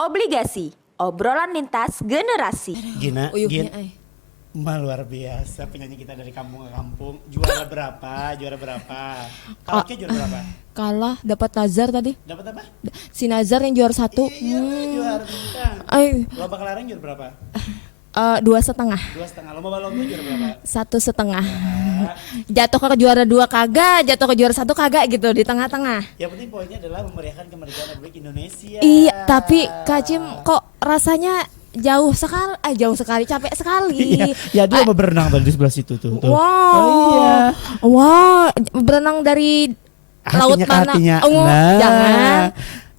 Obligasi, obrolan lintas generasi. Gina, Uyuhnya, luar biasa penyanyi kita dari kampung ke kampung. Juara berapa? Juara berapa? Karaoke juara berapa? kalah dapat Nazar tadi. Dapat apa? Si Nazar yang juara 1. Iya, juara bintang. Lomba kelereng juara berapa? 2,5. 2,5. Lomba balon juara berapa? 1,5. Jatuh ke juara 2 kagak, jatuh ke juara 1 kagak gitu di tengah-tengah. Yang penting poinnya adalah memeriahkan kemerdekaan Republik Indonesia. Iya, tapi Kak Cim kok rasanya jauh sekali, capek sekali. Iya, ya dia mau berenang tadi di sebelah situ tuh. Wow. Oh, iya. Wow, berenang dari laut Hatinya ke mana? hatinya. Oh, Nah. jangan.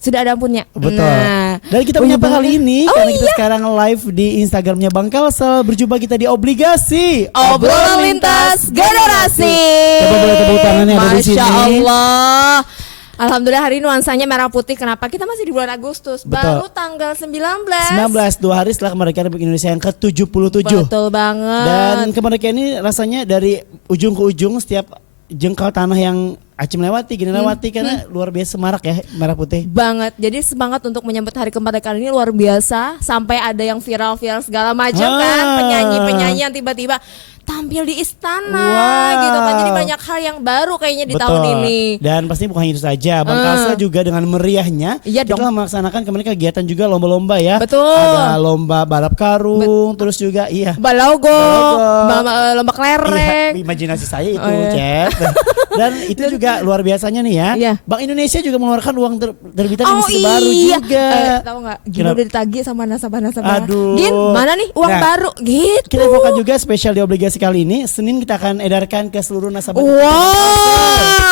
Sudah ada ampunnya. Betul. Nah. Dan kita menyapa kali ini Oh, karena kita sekarang live di Instagramnya Bang Kalsel. Berjumpa kita di Obligasi Obrolan lintas generasi. Coba boleh tepuk tangannya ada di sini. Masya Allah. Alhamdulillah hari ini nuansanya merah putih. Kenapa? Kita masih di bulan Agustus. Betul. Baru tanggal 19. 19, 2 hari setelah kemerdekaan Republik Indonesia yang ke-77. Betul banget. Dan kemerdekaan ini rasanya dari ujung ke ujung setiap jengkal tanah yang Acim lewati, Gini lewati karena luar biasa marak ya merah putih. Banget. Jadi semangat untuk menyambut hari kemerdekaan ini luar biasa. Sampai ada yang viral-viral segala macam kan. Penyanyi-penyanyi yang tiba-tiba tampil di istana gitu kan. Jadi banyak hal yang baru kayaknya di tahun ini. Dan pasti bukan itu saja. Bang Kalsel juga dengan meriahnya Iya kita dong. melaksanakan kemarin kegiatan juga lomba-lomba ya. Betul. Ada lomba balap karung, terus juga Balogo, Balogo. lomba kelereng. Iya, imajinasi saya itu, Oh, iya. Chat. Dan itu juga luar biasanya nih ya. Iya. Bank Indonesia juga mengeluarkan uang terbitan emisi baru iya. juga. Tahu nggak? Gini Kenapa? udah ditagih sama nasabah-nasabah. Aduh. Gin, mana nih uang Nah, baru? Gitu. Kita infokan juga spesial di Obligasi kali ini. Senin kita akan edarkan ke seluruh nasabah. Wow.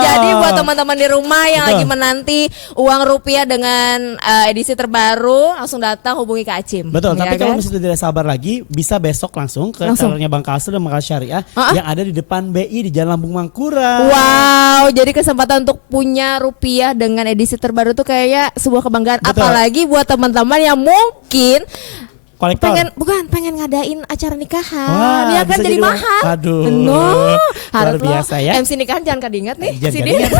Jadi buat teman-teman di rumah yang Betul. lagi menanti uang rupiah dengan edisi terbaru, langsung datang hubungi Kak Acim. Betul, Ya tapi kalau kan? misalnya tidak sabar lagi, bisa besok langsung ke Langsung. tellernya Bang Kalsel dan Bang Syariah Ah, ah. yang ada di depan BI di Jalan Lambung Mangkurat. Wow, jadi kesempatan untuk punya rupiah dengan edisi terbaru tuh kayaknya sebuah kebanggaan. Betul. Apalagi buat teman-teman yang mungkin Kolektor. pengen ngadain acara nikahan. Wah, Ya kan bisa jadi jadi uang. mahal. Aduh. No, Luar harus biasa ya. MC nikahan jangan kadingat nih. Jangan Sini. kalian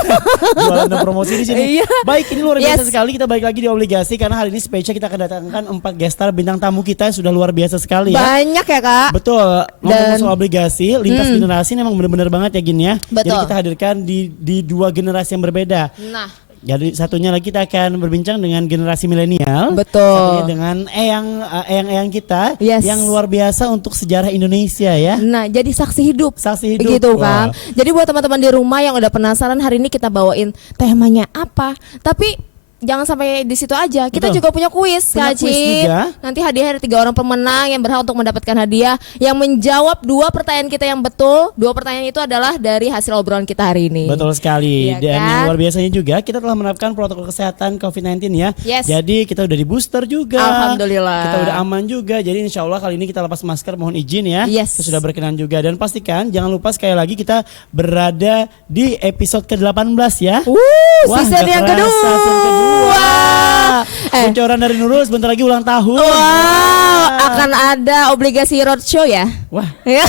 jualan dan promosi di sini. Iya. Baik, ini luar biasa Yes. sekali. Kita balik lagi di Obligasi karena hari ini spesial kita akan datangkan 4 guest star bintang tamu kita yang sudah luar biasa sekali ya. Banyak ya Kak. Betul, ngomong Dan- soal obligasi, lintas generasi ini emang benar-benar banget ya Gin ya. Jadi Betul. kita hadirkan di 2 generasi yang berbeda. Nah, Jadi satunya lagi kita akan berbincang dengan generasi milenial. Betul. Satunya dengan eyang kita Yes. yang luar biasa untuk sejarah Indonesia ya. nah jadi saksi hidup. Saksi hidup. Begitu Wah. kan. Jadi buat teman-teman di rumah yang udah penasaran hari ini kita bawain temanya apa. Tapi jangan sampai di situ aja. Kita Betul. juga punya kuis, Punya Kak kuis Cim. juga. Nanti hadiah ada 3 orang pemenang yang berhak untuk mendapatkan hadiah yang menjawab 2 pertanyaan kita yang betul. 2 pertanyaan itu adalah dari hasil obrolan kita hari ini. Betul sekali. Iya Dan yang kan? luar biasanya juga kita telah menerapkan protokol kesehatan COVID-19 ya. Yes. Jadi kita udah di booster juga. Alhamdulillah. Kita udah aman juga. Jadi insya Allah kali ini kita lepas masker, mohon izin ya. Yes. Kita sudah berkenan juga. Dan pastikan jangan lupa sekali lagi kita berada di episode ke-18 ya. Wah, season nggak yang kerasa, kedua. season kedua. Eh. Bocoran dari Nurul sebentar lagi ulang tahun. Wow, akan ada obligasi roadshow ya? Wah, Ya.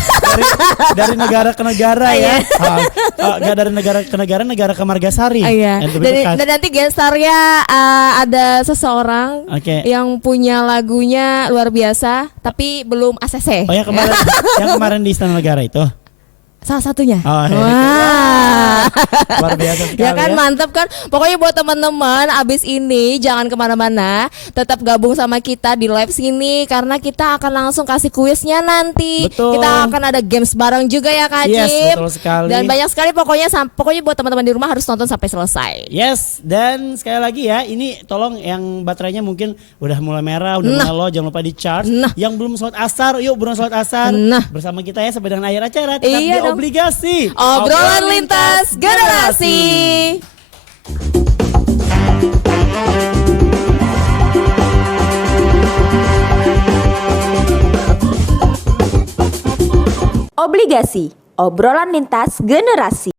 dari negara ke negara ya. Iya. Nggak dari negara ke negara, negara ke Margasari. Iya. Yang lebih dekat. Dan nanti guest star-nya ada seseorang Oke. yang punya lagunya luar biasa tapi belum ACC. Oh yang kemarin di Istana Negara itu. Salah satunya. Oh, iya. Wah. Luar biasa sekali Ya kan mantap kan. Pokoknya buat teman-teman abis ini jangan kemana-mana, tetap gabung sama kita di live sini karena kita akan langsung kasih kuisnya nanti. Betul. Kita akan ada games bareng juga ya Kak Yes, Cip. betul sekali. Dan banyak sekali pokoknya buat teman-teman di rumah harus nonton sampai selesai. Yes, dan sekali lagi ya, ini tolong yang baterainya mungkin udah mulai merah, udah mulai low, jangan lupa di charge. Nah. Yang belum sholat asar, yuk buruan sholat asar. Nah. Bersama kita ya sampai dengan akhir acara. Tetap Iya di dong. Obligasi. Obrolan lintas generasi. Obligasi, obrolan lintas generasi.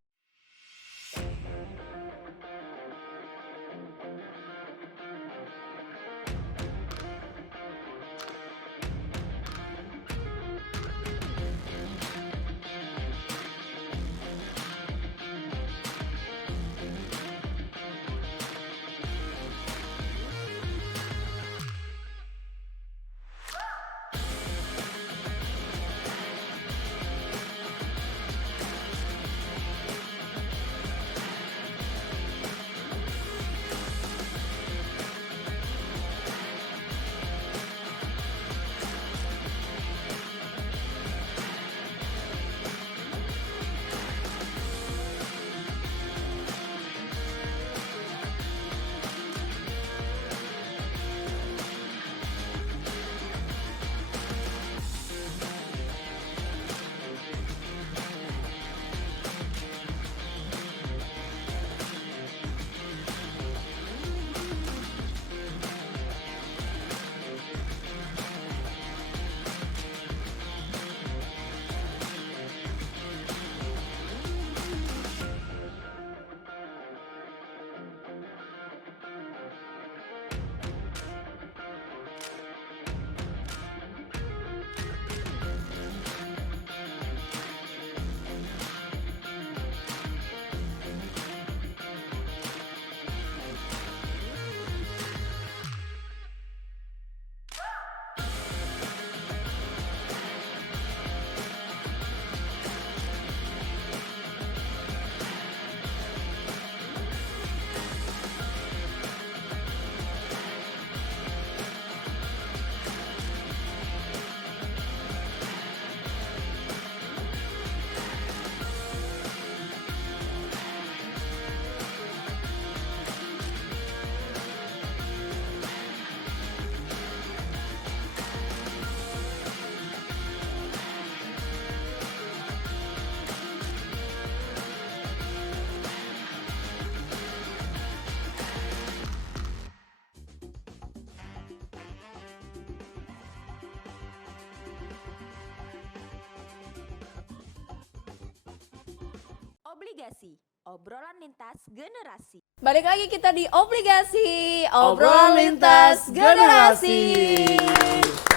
obrolan lintas generasi. Balik lagi kita di Obligasi Obrolan Lintas Generasi.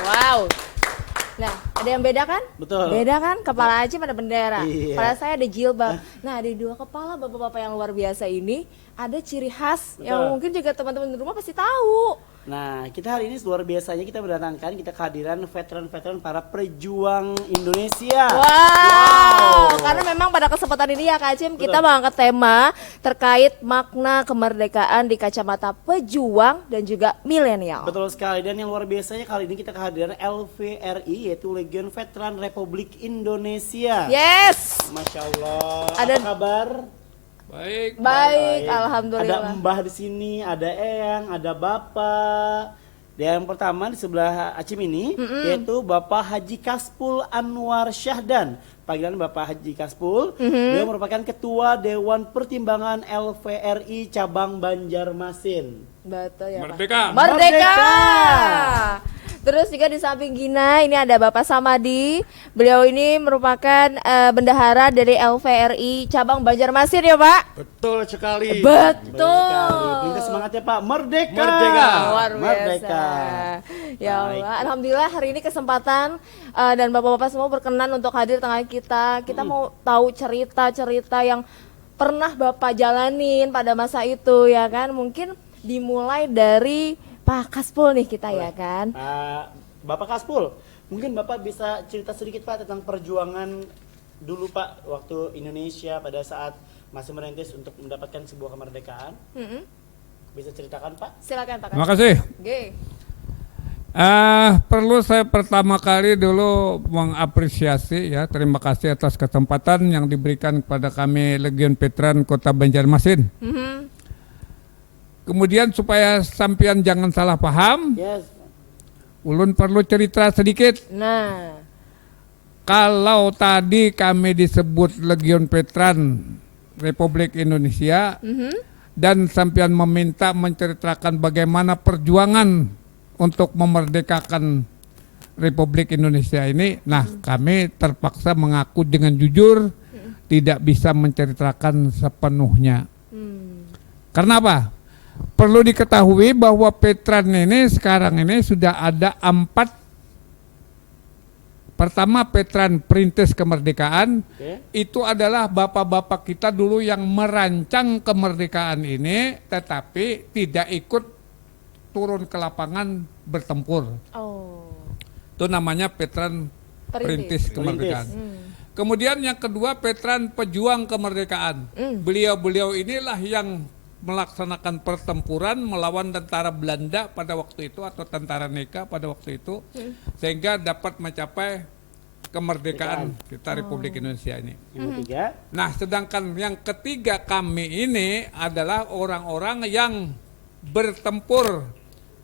Wow. Nah, ada yang beda kan? Betul. Beda kan? Kepala Acim ada bendera. Iya. Kepala saya ada jilbab. Nah, di dua kepala bapak-bapak yang luar biasa ini ada ciri khas yang Betul. mungkin juga teman-teman di rumah pasti tahu. Nah, kita hari ini luar biasanya kita mendatangkan kita kehadiran veteran-veteran para pejuang Indonesia. Wow. Karena memang pada kesempatan ini ya Kak Acim kita mengangkat tema terkait makna kemerdekaan di kacamata pejuang dan juga milenial. Betul sekali, dan yang luar biasanya kali ini kita kehadiran LVRI, yaitu Legion Veteran Republik Indonesia. Yes. Masya Allah. Ada- Apa kabar? Baik. Baik, Ada alhamdulillah. Mbah di sini, ada Eyang, ada Bapak. Dan yang pertama di sebelah Acim ini yaitu Bapak Haji Kaspul Anwar Syahdan. Panggilan Bapak Haji Kaspul. Beliau merupakan Ketua Dewan Pertimbangan LVRI Cabang Banjarmasin. Betul ya Pak. Merdeka. Merdeka. Merdeka. Terus juga di samping Gina ini ada Bapak Samadi. Beliau ini merupakan bendahara dari LVRI cabang Banjarmasin ya Pak. Betul sekali. Betul. Minta semangat ya Pak. Merdeka. Merdeka. Luar biasa. Merdeka. Ya Baik. Allah, alhamdulillah hari ini kesempatan dan bapak-bapak semua berkenan untuk hadir tengah kita. Kita mau tahu cerita-cerita yang pernah Bapak jalanin pada masa itu ya kan. Mungkin dimulai dari Pak Kaspul nih kita ya kan. Bapak Kaspul, mungkin Bapak bisa cerita sedikit Pak tentang perjuangan dulu Pak waktu Indonesia pada saat masih merintis untuk mendapatkan sebuah kemerdekaan. Bisa ceritakan Pak? Silakan Pak Terima Kaspul. kasih. Oke. Perlu saya pertama kali dulu mengapresiasi ya, terima kasih atas kesempatan yang diberikan kepada kami Legion Veteran Kota Banjarmasin. Kemudian supaya sampean jangan salah paham, Yes. ulun perlu cerita sedikit. Nah, Kalau tadi kami disebut Legion Veteran Republik Indonesia dan sampean meminta menceritakan bagaimana perjuangan untuk memerdekakan Republik Indonesia ini, nah kami terpaksa mengaku dengan jujur tidak bisa menceritakan sepenuhnya. Karena apa? Perlu diketahui bahwa veteran ini sekarang ini sudah ada 4. Pertama, veteran perintis kemerdekaan. Oke. Itu adalah bapak-bapak kita dulu yang merancang kemerdekaan ini tetapi tidak ikut turun ke lapangan bertempur. oh, Itu namanya veteran perintis kemerdekaan. Kemudian yang kedua, veteran pejuang kemerdekaan. Beliau-beliau inilah yang melaksanakan pertempuran melawan tentara Belanda pada waktu itu atau tentara Neka pada waktu itu sehingga dapat mencapai kemerdekaan kita Republik Indonesia ini. Yang ketiga, Nah, sedangkan yang ketiga kami ini adalah orang-orang yang bertempur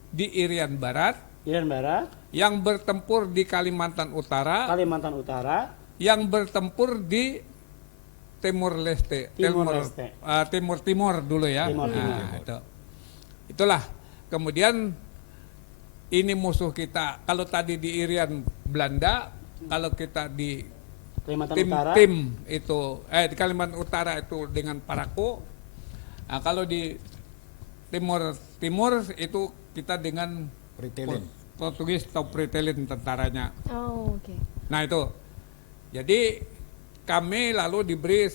di Irian Barat, Irian Barat, yang bertempur di Kalimantan Utara, Kalimantan Utara, yang bertempur di Timur Leste, Timur Leste. Timur dulu ya. Timur, Nah, itulah. Kemudian ini musuh kita. Kalau tadi di Irian Belanda, kalau kita di Kalimantan Utara, tim itu di Kalimantan Utara itu dengan Parako. Nah, kalau di Timur itu kita dengan Portugis atau Pretelin tentaranya. oh oke. Nah itu, jadi kami lalu diberi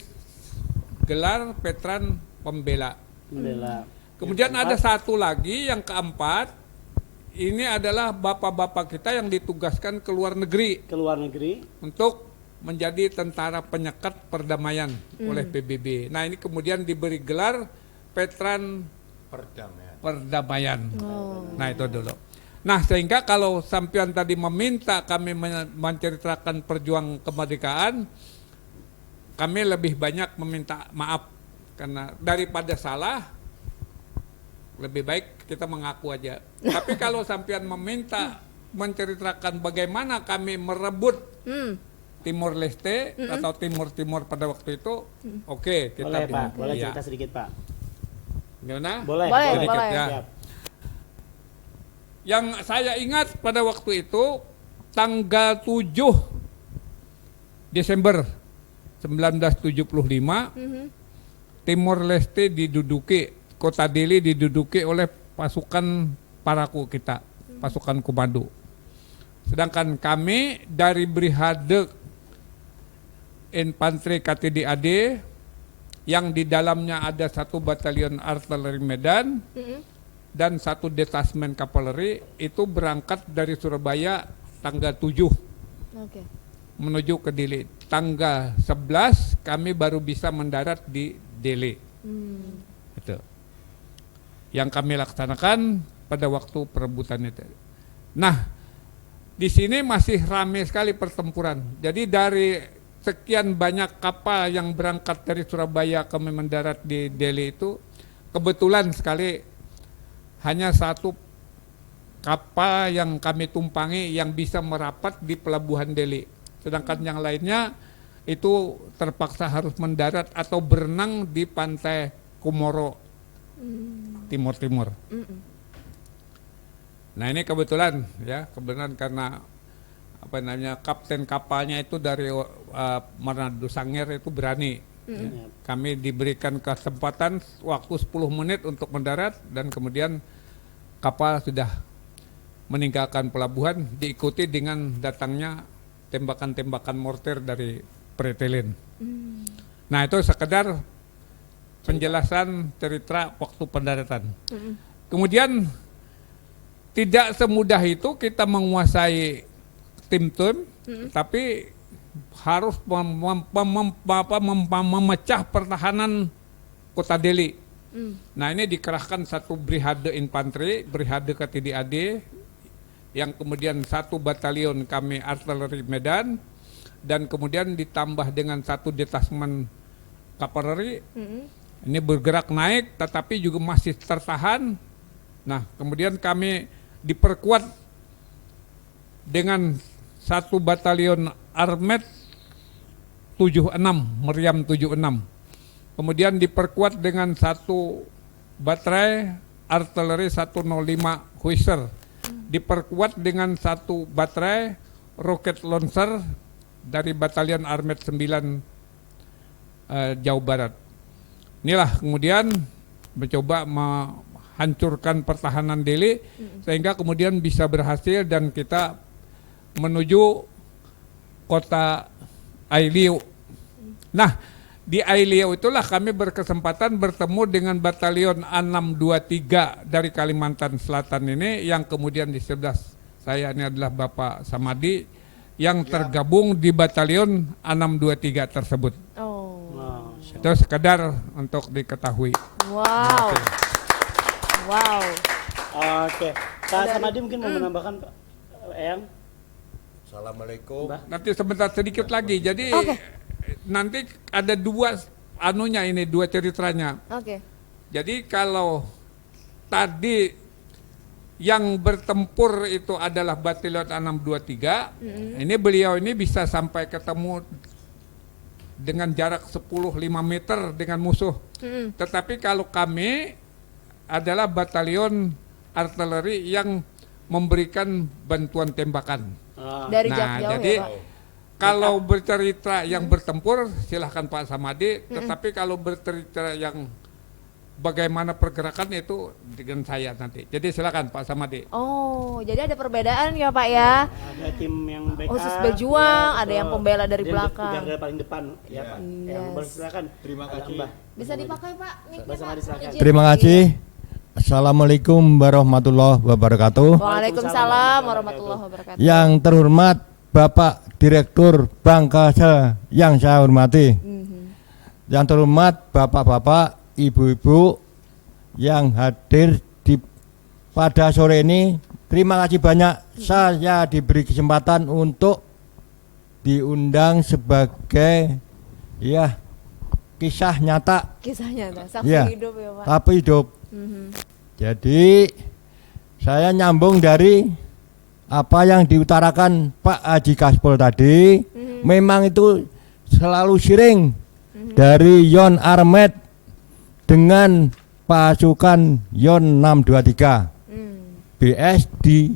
gelar veteran pembela. Bela. Kemudian ada satu lagi yang keempat, ini adalah bapak-bapak kita yang ditugaskan ke luar negeri Ke luar negeri. untuk menjadi tentara penyekat perdamaian oleh PBB. Nah ini kemudian diberi gelar veteran perdamaian. Nah itu dulu. Nah sehingga kalau sampean tadi meminta kami menceritakan perjuangan kemerdekaan, kami lebih banyak meminta maaf karena daripada salah lebih baik kita mengaku aja. Tapi kalau sampean meminta menceritakan bagaimana kami merebut Timur Leste atau Timur pada waktu itu, oke kita Boleh Pak, boleh ya. cerita sedikit Pak. Gimana? Boleh, Boleh, Sedikit, boleh. ya. Siap. Yang saya ingat pada waktu itu tanggal 7 Desember 1975 Timor Leste diduduki, kota Delhi diduduki oleh pasukan Paraku kita, pasukan komando. Sedangkan kami dari Brigade Infanteri KTD-AD yang di dalamnya ada 1 batalion artileri Medan dan 1 detasmen kavaleri itu berangkat dari Surabaya tanggal 7 menuju ke Delhi. Tanggal 11 kami baru bisa mendarat di Delhi. Itu yang kami laksanakan pada waktu perebutan itu. Nah, di sini masih ramai sekali pertempuran. Jadi dari sekian banyak kapal yang berangkat dari Surabaya kami mendarat di Delhi itu, kebetulan sekali hanya 1 kapal yang kami tumpangi yang bisa merapat di pelabuhan Delhi. Sedangkan yang lainnya itu terpaksa harus mendarat atau berenang di pantai Komoro, timur-timur. Nah ini kebetulan karena kapten kapalnya itu dari Manado Sangir itu berani. Kami diberikan kesempatan waktu 10 menit untuk mendarat dan kemudian kapal sudah meninggalkan pelabuhan diikuti dengan datangnya tembakan-tembakan mortir dari pretelin. Nah itu sekedar penjelasan cerita waktu pendaratan. Kemudian tidak semudah itu kita menguasai tim-tim, tapi harus memecah pertahanan kota Delhi. Nah ini dikerahkan 1 brigade infanteri, brigade KTD-AD, yang kemudian 1 batalion kami artileri Medan, dan kemudian ditambah dengan 1 detasmen kavaleri. Ini bergerak naik, tetapi juga masih tertahan. Nah kemudian kami diperkuat dengan 1 batalion Armet 76, Meriam 76. Kemudian diperkuat dengan 1 baterai artileri 105 Howitzer. Diperkuat dengan 1 baterai roket launcher dari batalion Armet 9 Jawa Barat. Inilah kemudian mencoba menghancurkan pertahanan Delhi sehingga kemudian bisa berhasil dan kita menuju kota Ailiu. Nah, di Ailiu itulah kami berkesempatan bertemu dengan batalion A623 dari Kalimantan Selatan ini yang kemudian di sebelah saya ini adalah Bapak Samadi yang tergabung di batalion A623 tersebut. Itu sekedar untuk diketahui. Wow. Wow. Oke. Pak Samadi mungkin mau menambahkan, Pak Eyang? Assalamualaikum. Nanti sebentar sedikit lagi. Jadi nanti ada 2 ceritanya. Jadi kalau tadi yang bertempur itu adalah batalion A623, ini beliau ini bisa sampai ketemu dengan jarak 10-5 meter dengan musuh. Tetapi kalau kami adalah batalion artileri yang memberikan bantuan tembakan. Dari jarak jauh jadi ya, Pak? kalau bercerita yang bertempur silahkan Pak Samadi, tetapi kalau bercerita yang bagaimana pergerakan itu dengan saya nanti. Jadi silakan Pak Samadi. Oh, jadi ada perbedaan ya Pak ya? Ada tim yang backup, Khusus berjuang, ya, ada yang pembela dari belakang. Garda paling depan, ya Pak. Yang silakan. Terima kasih. Bisa dipakai Pak mic-nya, Pak Samadi, silakan. Izin. Terima kasih. Assalamualaikum warahmatullahi wabarakatuh. Waalaikumsalam warahmatullahi wabarakatuh. Yang terhormat Bapak Direktur Bangkasa yang saya hormati. Yang terhormat Bapak-bapak, Ibu-ibu yang hadir pada sore ini. Terima kasih banyak saya diberi kesempatan untuk diundang sebagai kisah nyata. Kisah nyata, saksi hidup ya Pak. Tapi hidup. Jadi saya nyambung dari apa yang diutarakan Pak Haji Kaspol tadi. Memang itu selalu sering dari Yon Armet dengan pasukan Yon 623 BS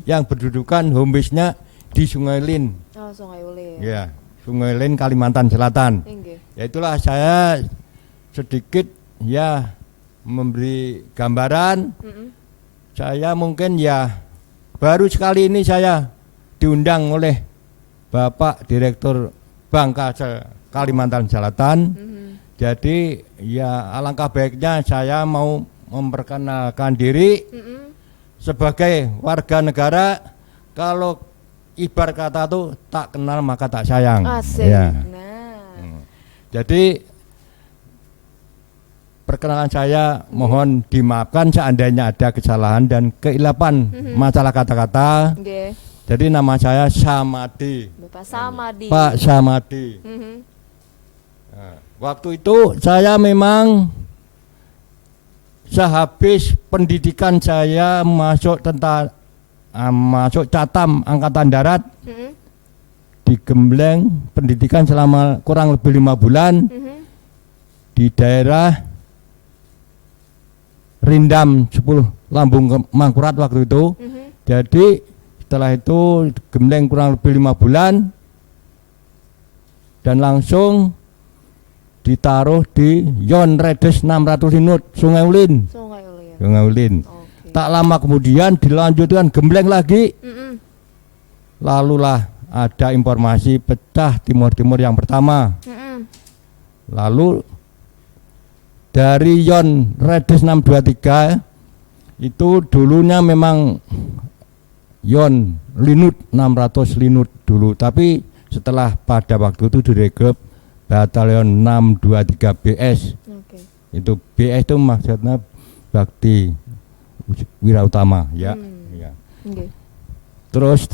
yang berdudukan home base-nya di Sungai Lin. Oh, Sungai Ulin. Ya, Sungai Lin Kalimantan Selatan. Tinggi. Ya itulah saya sedikit ya memberi gambaran. Saya mungkin ya baru sekali ini saya diundang oleh Bapak Direktur Bank Kasel Kalimantan Selatan. Jadi ya alangkah baiknya saya mau memperkenalkan diri sebagai warga negara. Kalau ibarat kata tuh tak kenal maka tak sayang. Asik. Ya. Nah. Jadi perkenalan saya mohon dimaafkan seandainya ada kesalahan dan keilapan masalah kata-kata. Oke. Jadi nama saya Samadi, Bapak Samadi. Pak Samadi. Mhm. Nah, waktu itu saya memang sehabis pendidikan saya masuk masuk Catam Angkatan Darat Mhm. di Gembleng, pendidikan selama kurang lebih 5 bulan di daerah Rindam 10 Lambung Mangkurat waktu itu. Jadi setelah itu Gembleng kurang lebih 5 bulan dan langsung ditaruh di Yon Redes 600 Linut Sungai Ulin. Sungai Ulin. Sungai Ulin. Oke. Tak lama kemudian dilanjutkan Gembleng lagi. Lalulah ada informasi pecah Timur-Timur yang pertama. Lalu dari Yon Redes 623 itu dulunya memang Yon Linut 600 Linut dulu, tapi setelah pada waktu itu direkrut Batalion 623 BS. Oke. Itu BS itu maksudnya Bakti Wirautama ya. Ya. Oke. Terus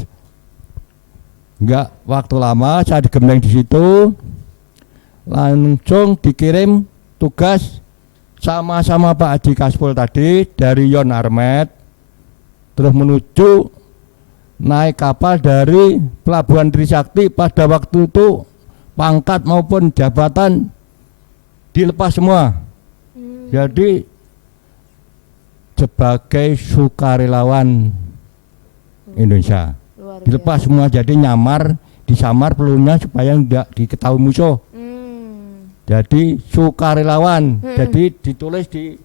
enggak waktu lama saya digembleng di situ, langsung dikirim tugas sama-sama Pak Haji Kaspul tadi dari Yon Armet, terus menuju naik kapal dari Pelabuhan Trisakti. Pada waktu itu pangkat maupun jabatan dilepas semua. Jadi sebagai sukarelawan Indonesia Luar dilepas semua, jadi nyamar, disamar pelurunya supaya tidak diketahui musuh. Jadi sukarelawan, jadi ditulis di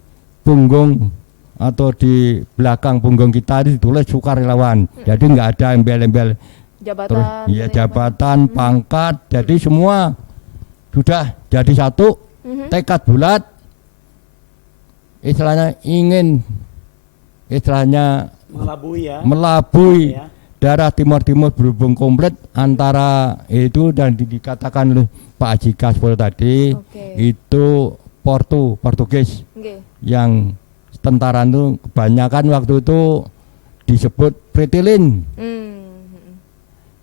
punggung atau di belakang punggung kita ditulis sukarelawan. Jadi nggak ada embel-embel Jabatan. terus ya gitu ya, Pak? jabatan, pangkat, jadi semua sudah jadi satu. Tekad bulat, istilahnya ingin Melabui ya. melabui Ya. daerah Timur-Timur berhubung komplit antara itu dan dikatakan oleh Pak Haji Kaspul tadi. Oke. Itu Portugis Oke. yang tentara itu kebanyakan waktu itu disebut Pretilin.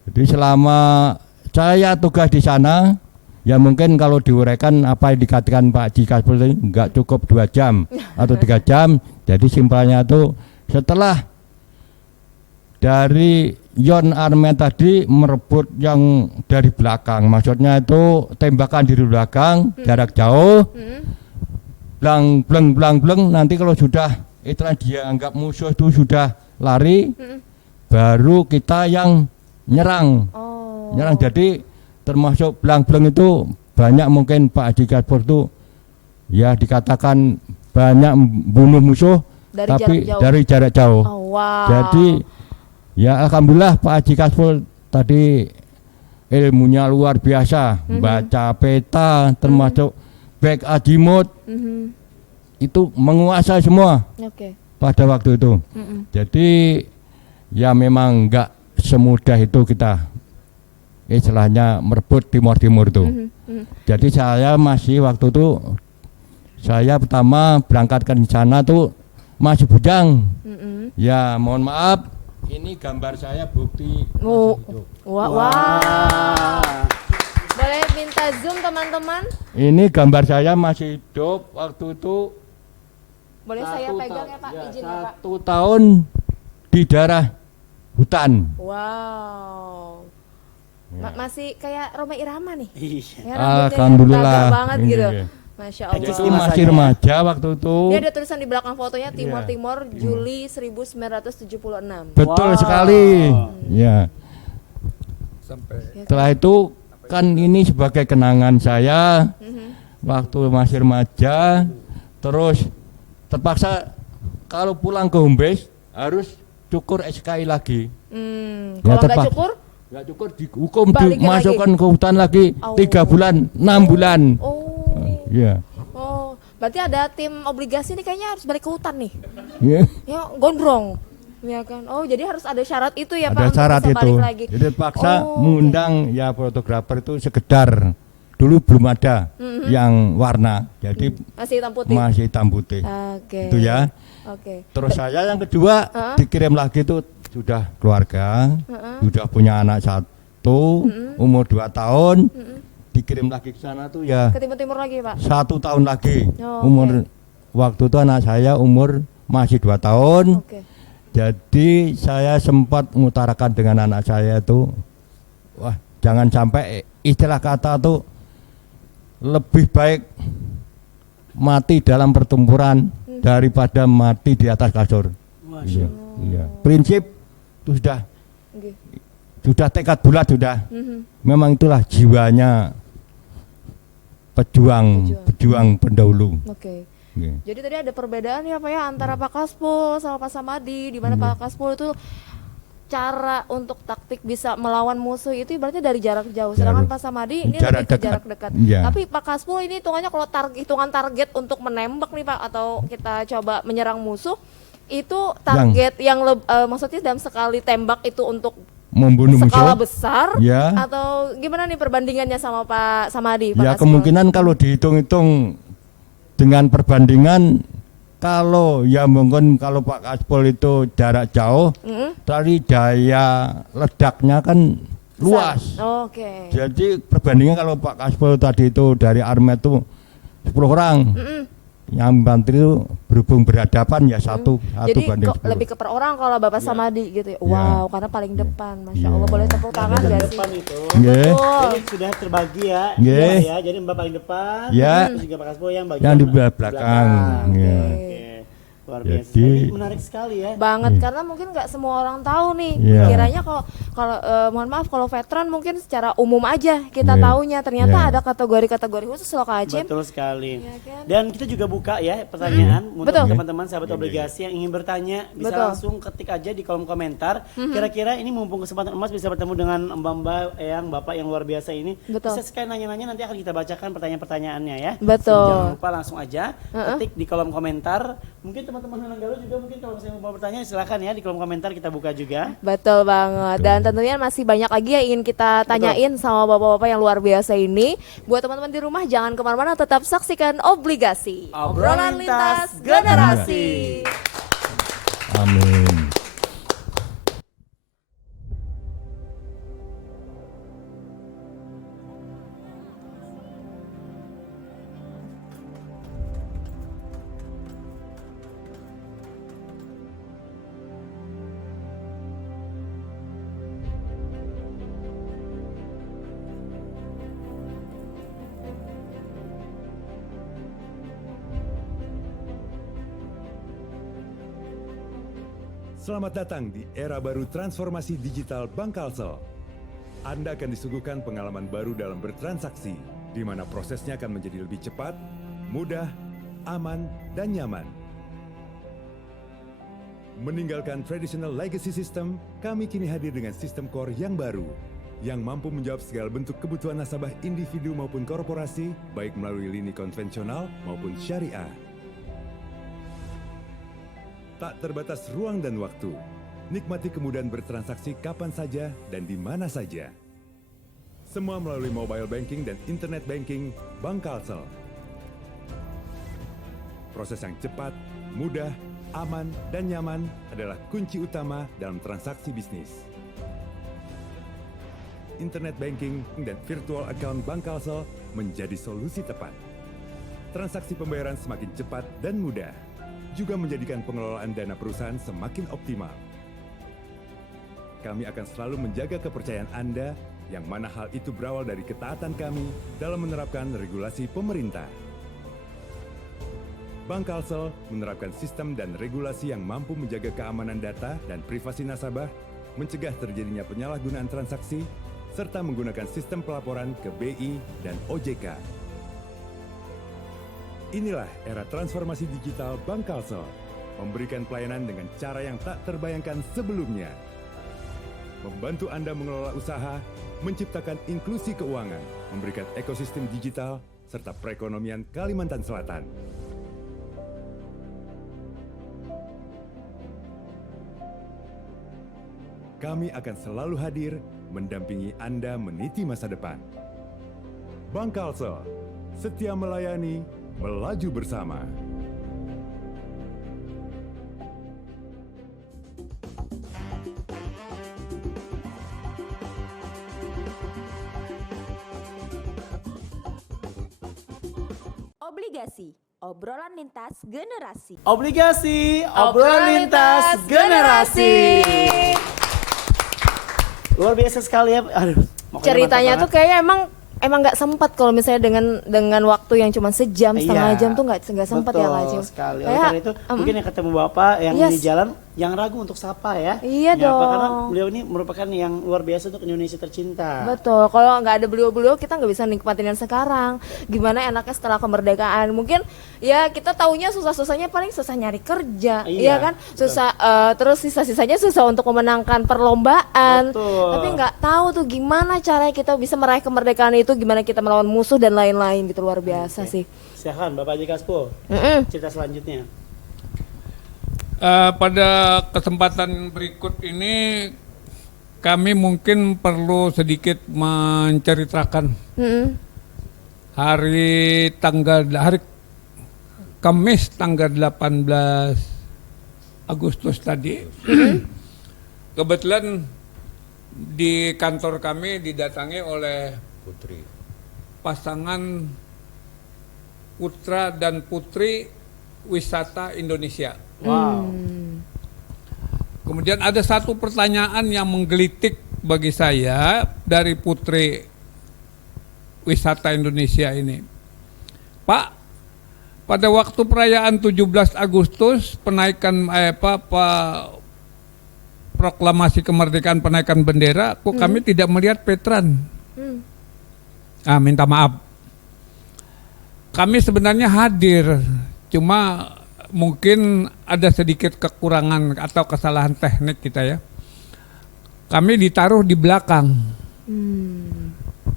Jadi selama saya tugas di sana, ya mungkin kalau diuraikan apa yang dikatakan Pak Haji Kaspul tadi nggak cukup 2 jam atau 3 jam. Jadi simpelnya itu setelah dari Yon Armet tadi merebut yang dari belakang, maksudnya itu tembakan dari belakang jarak jauh, bleng, nanti kalau sudah istilah dia anggap musuh itu sudah lari, baru kita yang nyerang. Oh. Nyerang, jadi termasuk bleng itu banyak mungkin Pak Haji Kaspul itu ya dikatakan banyak bunuh musuh Dari tapi jarak jauh. dari jarak jauh. Oh, wow. Jadi ya alhamdulillah Pak Haji Kaspul tadi ilmunya luar biasa, baca peta termasuk back azimut itu menguasai semua Oke. pada waktu itu. Jadi ya memang enggak semudah itu kita istilahnya merebut Timur-Timur itu. Jadi saya masih waktu itu saya pertama berangkatkan di sana tuh masih bujang. Ya mohon maaf, ini gambar saya bukti Oh. masih hidup. Wah. Boleh minta zoom teman-teman? Ini gambar saya masih hidup waktu itu. Boleh saya pegang ya Pak? Izin ya Pak. 1 tahun di daerah hutan. Wow. Masih kayak Roma Irama nih. Iya. Ya, rambutnya Alhamdulillah. gagah banget Ini gitu. dia. Masya Itu Itu Allah. masih remaja waktu itu. Ini ada tulisan di belakang fotonya Iya. Timur-Timur Juli 1976. Betul Wow. sekali. Ya. Sampai Setelah itu kan ini sebagai kenangan saya waktu masih remaja Terus terpaksa kalau pulang ke home base harus cukur SKI lagi. Kalau nggak terpaksa. cukur, Nggak cukur dihukum, Balikin dimasukkan ke hutan lagi Oh. 3 bulan, 6 bulan. Iya. oh, berarti ada tim obligasi nih kayaknya harus balik ke hutan nih. Iya. Ya gondrong, ya kan? Oh, jadi harus ada syarat itu ya Ada Pak untuk syarat bisa itu. balik lagi. Jadi terpaksa Oh, mengundang ya fotografer itu sekedar dulu belum ada yang warna, jadi Masih hitam putih. masih hitam putih. Oke. Itu ya. Oke. Terus saya yang kedua dikirim lagi itu sudah keluarga, sudah punya anak 1, umur 2 tahun, dikirim lagi ke sana tuh ya Ke timur-timur lagi Pak. 1 tahun lagi. Oh, Umur waktu itu anak saya umur masih 2 tahun. Oke. Jadi saya sempat mengutarakan dengan anak saya itu, wah jangan sampai istilah kata tuh lebih baik mati dalam pertempuran daripada mati di atas kasur. Masya Iya, iya. Prinsip itu Oke. sudah tekad bulat sudah. Memang itulah jiwanya pejuang pendahulu. Oke. Iya. Jadi tadi ada perbedaan ya Pak ya antara Pak Kaspul sama Pak Samadi, di mana Pak Kaspul itu cara untuk taktik bisa melawan musuh itu berarti dari jarak jauh, sedangkan Pak Samadi ini Jarak lebih ke dekat. jarak dekat. Iya. Tapi Pak Kaspul ini hitungannya kalau hitungan target untuk menembak nih Pak, atau kita coba menyerang musuh itu target yang maksudnya dalam sekali tembak itu untuk Membunuh skala musuh. besar Ya. atau gimana nih perbandingannya sama Pak Samadi? Pak Ya Kaspul? kemungkinan kalau dihitung-hitung dengan perbandingan, kalau ya mungkin kalau Pak Kaspol itu jarak jauh, tadi daya ledaknya kan luas. Oke. Jadi perbandingan kalau Pak Kaspol tadi itu dari armet itu 10 orang, yang bantri itu berhubung berhadapan ya satu Jadi banding kok 10. lebih ke per orang kalau Bapak Samadi gitu ya. Wow, karena paling depan, Masya Allah. Boleh tepuk tangan Allah. gak sih? Depan itu. Nggih. Betul. Jadi sudah terbagi ya. Nggih. Ya, jadi Mbak paling depan, Ya. terus juga Pak Kasbo yang bagian Yang di belakang. Ya. Oke. Luar biasa. Jadi- Ini menarik sekali ya. Banget, karena mungkin nggak semua orang tahu nih. Iya. Kiranya kalau mohon maaf kalau veteran mungkin secara umum aja kita Iya. taunya. Ternyata Iya. ada kategori-kategori khusus loh Kak Acim. Betul sekali. Iya kan? Dan kita juga buka ya pertanyaan untuk Betul. teman-teman sahabat obligasi yang ingin bertanya, bisa Betul. langsung ketik aja di kolom komentar. Kira-kira ini mumpung kesempatan emas bisa bertemu dengan Mbak Eyang, Bapak yang luar biasa ini. Betul. Bisa sekali nanya-nanya, nanti akan kita bacakan pertanyaan-pertanyaannya ya. Betul. Jangan lupa langsung aja ketik di kolom komentar. Mungkin teman-teman Nanggalo juga mungkin kalau misalnya mau bertanya silakan ya di kolom komentar, kita buka juga. Betul banget. Dan tentunya masih banyak lagi yang ingin kita tanyain sama bapak-bapak yang luar biasa ini. Buat teman-teman di rumah jangan kemana-mana, tetap saksikan Obligasi. Obrolan lintas generasi. Amin. Selamat datang di era baru transformasi digital Bank Kalsel. Anda akan disuguhkan pengalaman baru dalam bertransaksi, di mana prosesnya akan menjadi lebih cepat, mudah, aman, dan nyaman. Meninggalkan traditional legacy system, kami kini hadir dengan sistem core yang baru, yang mampu menjawab segala bentuk kebutuhan nasabah individu maupun korporasi, baik melalui lini konvensional maupun syariah. Tak terbatas ruang dan waktu. Nikmati kemudahan bertransaksi kapan saja dan di mana saja. Semua melalui mobile banking dan internet banking Bank Kalsel. Proses yang cepat, mudah, aman, dan nyaman adalah kunci utama dalam transaksi bisnis. Internet banking dan virtual account Bank Kalsel menjadi solusi tepat. Transaksi pembayaran semakin cepat dan mudah, juga menjadikan pengelolaan dana perusahaan semakin optimal. Kami akan selalu menjaga kepercayaan Anda, yang mana hal itu berawal dari ketaatan kami dalam menerapkan regulasi pemerintah. Bank Kalsel menerapkan sistem dan regulasi yang mampu menjaga keamanan data dan privasi nasabah, mencegah terjadinya penyalahgunaan transaksi, serta menggunakan sistem pelaporan ke BI dan OJK. Inilah era transformasi digital Bank Kalsel, memberikan pelayanan dengan cara yang tak terbayangkan sebelumnya. Membantu Anda mengelola usaha, menciptakan inklusi keuangan, memberikan ekosistem digital, serta perekonomian Kalimantan Selatan. Kami akan selalu hadir mendampingi Anda meniti masa depan. Bank Kalsel, setia melayani, melaju bersama. Obligasi, obrolan lintas generasi. Obligasi, obrolan lintas generasi. Luar biasa sekali ya. Aduh, makanya Ceritanya mantap tuh kayaknya emang nggak sempat kalau misalnya dengan waktu yang cuma sejam, setengah Iya, jam tuh nggak sempat ya Kak Acil. Betul sekali. Oleh karena itu mungkin yang ketemu Bapak yang Yes. di jalan yang ragu untuk sapa ya. Iya Nyapa, dong. Karena beliau ini merupakan yang luar biasa untuk Indonesia tercinta. Betul, kalau nggak ada beliau-beliau kita nggak bisa nikmatin yang sekarang. Gimana enaknya setelah kemerdekaan? Mungkin ya kita taunya susah-susahnya paling susah nyari kerja, Iya, iya kan? Susah terus sisa-sisanya susah untuk memenangkan perlombaan. Betul. Tapi nggak tahu tuh gimana caranya kita bisa meraih kemerdekaan itu, gimana kita melawan musuh dan lain-lain gitu, luar biasa sih. Silahkan Bapak Haji Kaspul, cerita selanjutnya. Pada kesempatan berikut ini kami mungkin perlu sedikit menceritakan hari Kamis tanggal 18 Agustus tadi. Kebetulan di kantor kami didatangi oleh pasangan putra dan putri wisata Indonesia. Wow. Kemudian ada satu pertanyaan yang menggelitik bagi saya dari putri wisata Indonesia ini. Pak, pada waktu perayaan 17 Agustus penaikan proklamasi kemerdekaan, penaikan bendera, kok kami tidak melihat Petran? Minta maaf. Kami sebenarnya hadir, cuma mungkin ada sedikit kekurangan atau kesalahan teknik kita ya. Kami ditaruh di belakang,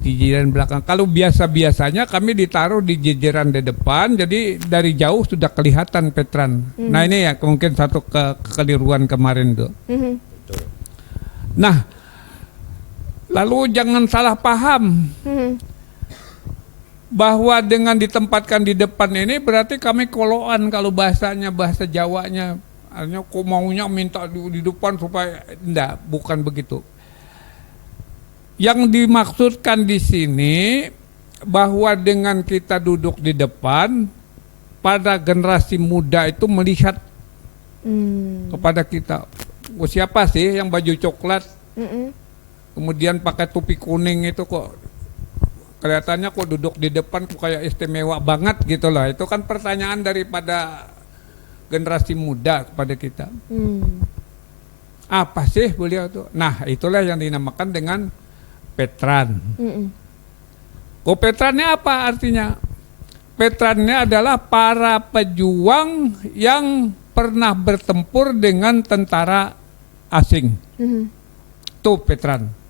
di jajaran belakang. Kalau biasanya kami ditaruh di jajaran di depan, jadi dari jauh sudah kelihatan Petran. Nah ini ya mungkin satu kekeliruan kemarin tuh. Nah, lalu jangan salah paham. Bahwa dengan ditempatkan di depan ini berarti kami koloan kalau bahasa Jawanya. Artinya kok maunya minta di depan supaya enggak, bukan begitu. Yang dimaksudkan di sini bahwa dengan kita duduk di depan, pada generasi muda itu melihat kepada kita. Siapa sih yang baju coklat, kemudian pakai topi kuning itu kok kelihatannya kok duduk di depan kok kayak istimewa banget gitu lah. Itu kan pertanyaan daripada generasi muda kepada kita. Apa sih beliau tuh? Nah itulah yang dinamakan dengan Petran. Kok Petrannya apa artinya? Petrannya adalah para pejuang yang pernah bertempur dengan tentara asing. Tuh Petran.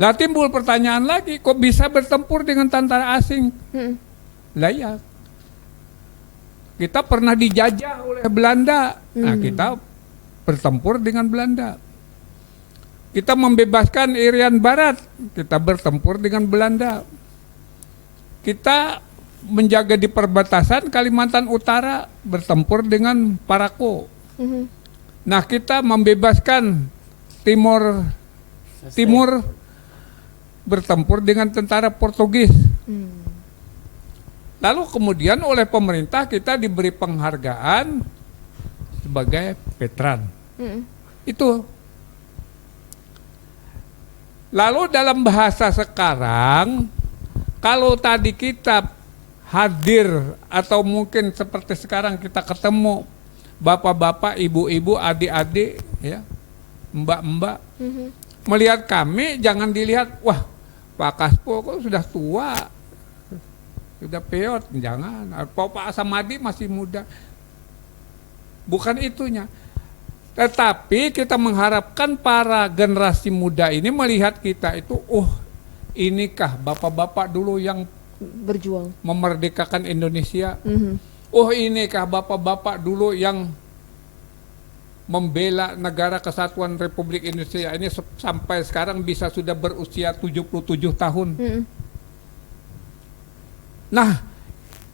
Lah timbul pertanyaan lagi, kok bisa bertempur dengan tentara asing? Lah ya, kita pernah dijajah oleh Belanda, nah kita bertempur dengan Belanda. Kita membebaskan Irian Barat, kita bertempur dengan Belanda. Kita menjaga di perbatasan Kalimantan Utara, bertempur dengan Parako. Nah kita membebaskan Timur bertempur dengan tentara Portugis. Lalu kemudian oleh pemerintah kita diberi penghargaan sebagai Petran. Itu. Lalu dalam bahasa sekarang, kalau tadi kita hadir atau mungkin seperti sekarang kita ketemu bapak-bapak, ibu-ibu, adik-adik, ya, mbak-mbak, melihat kami jangan dilihat, wah Pak Kaspo kok sudah tua, sudah peot, jangan. Pak Samadi masih muda. Bukan itunya. Tetapi kita mengharapkan para generasi muda ini melihat kita itu, inikah bapak-bapak dulu yang Berjuang. memerdekakan Indonesia. Inikah bapak-bapak dulu yang membela negara kesatuan Republik Indonesia ini sampai sekarang bisa sudah berusia 77 tahun. Nah,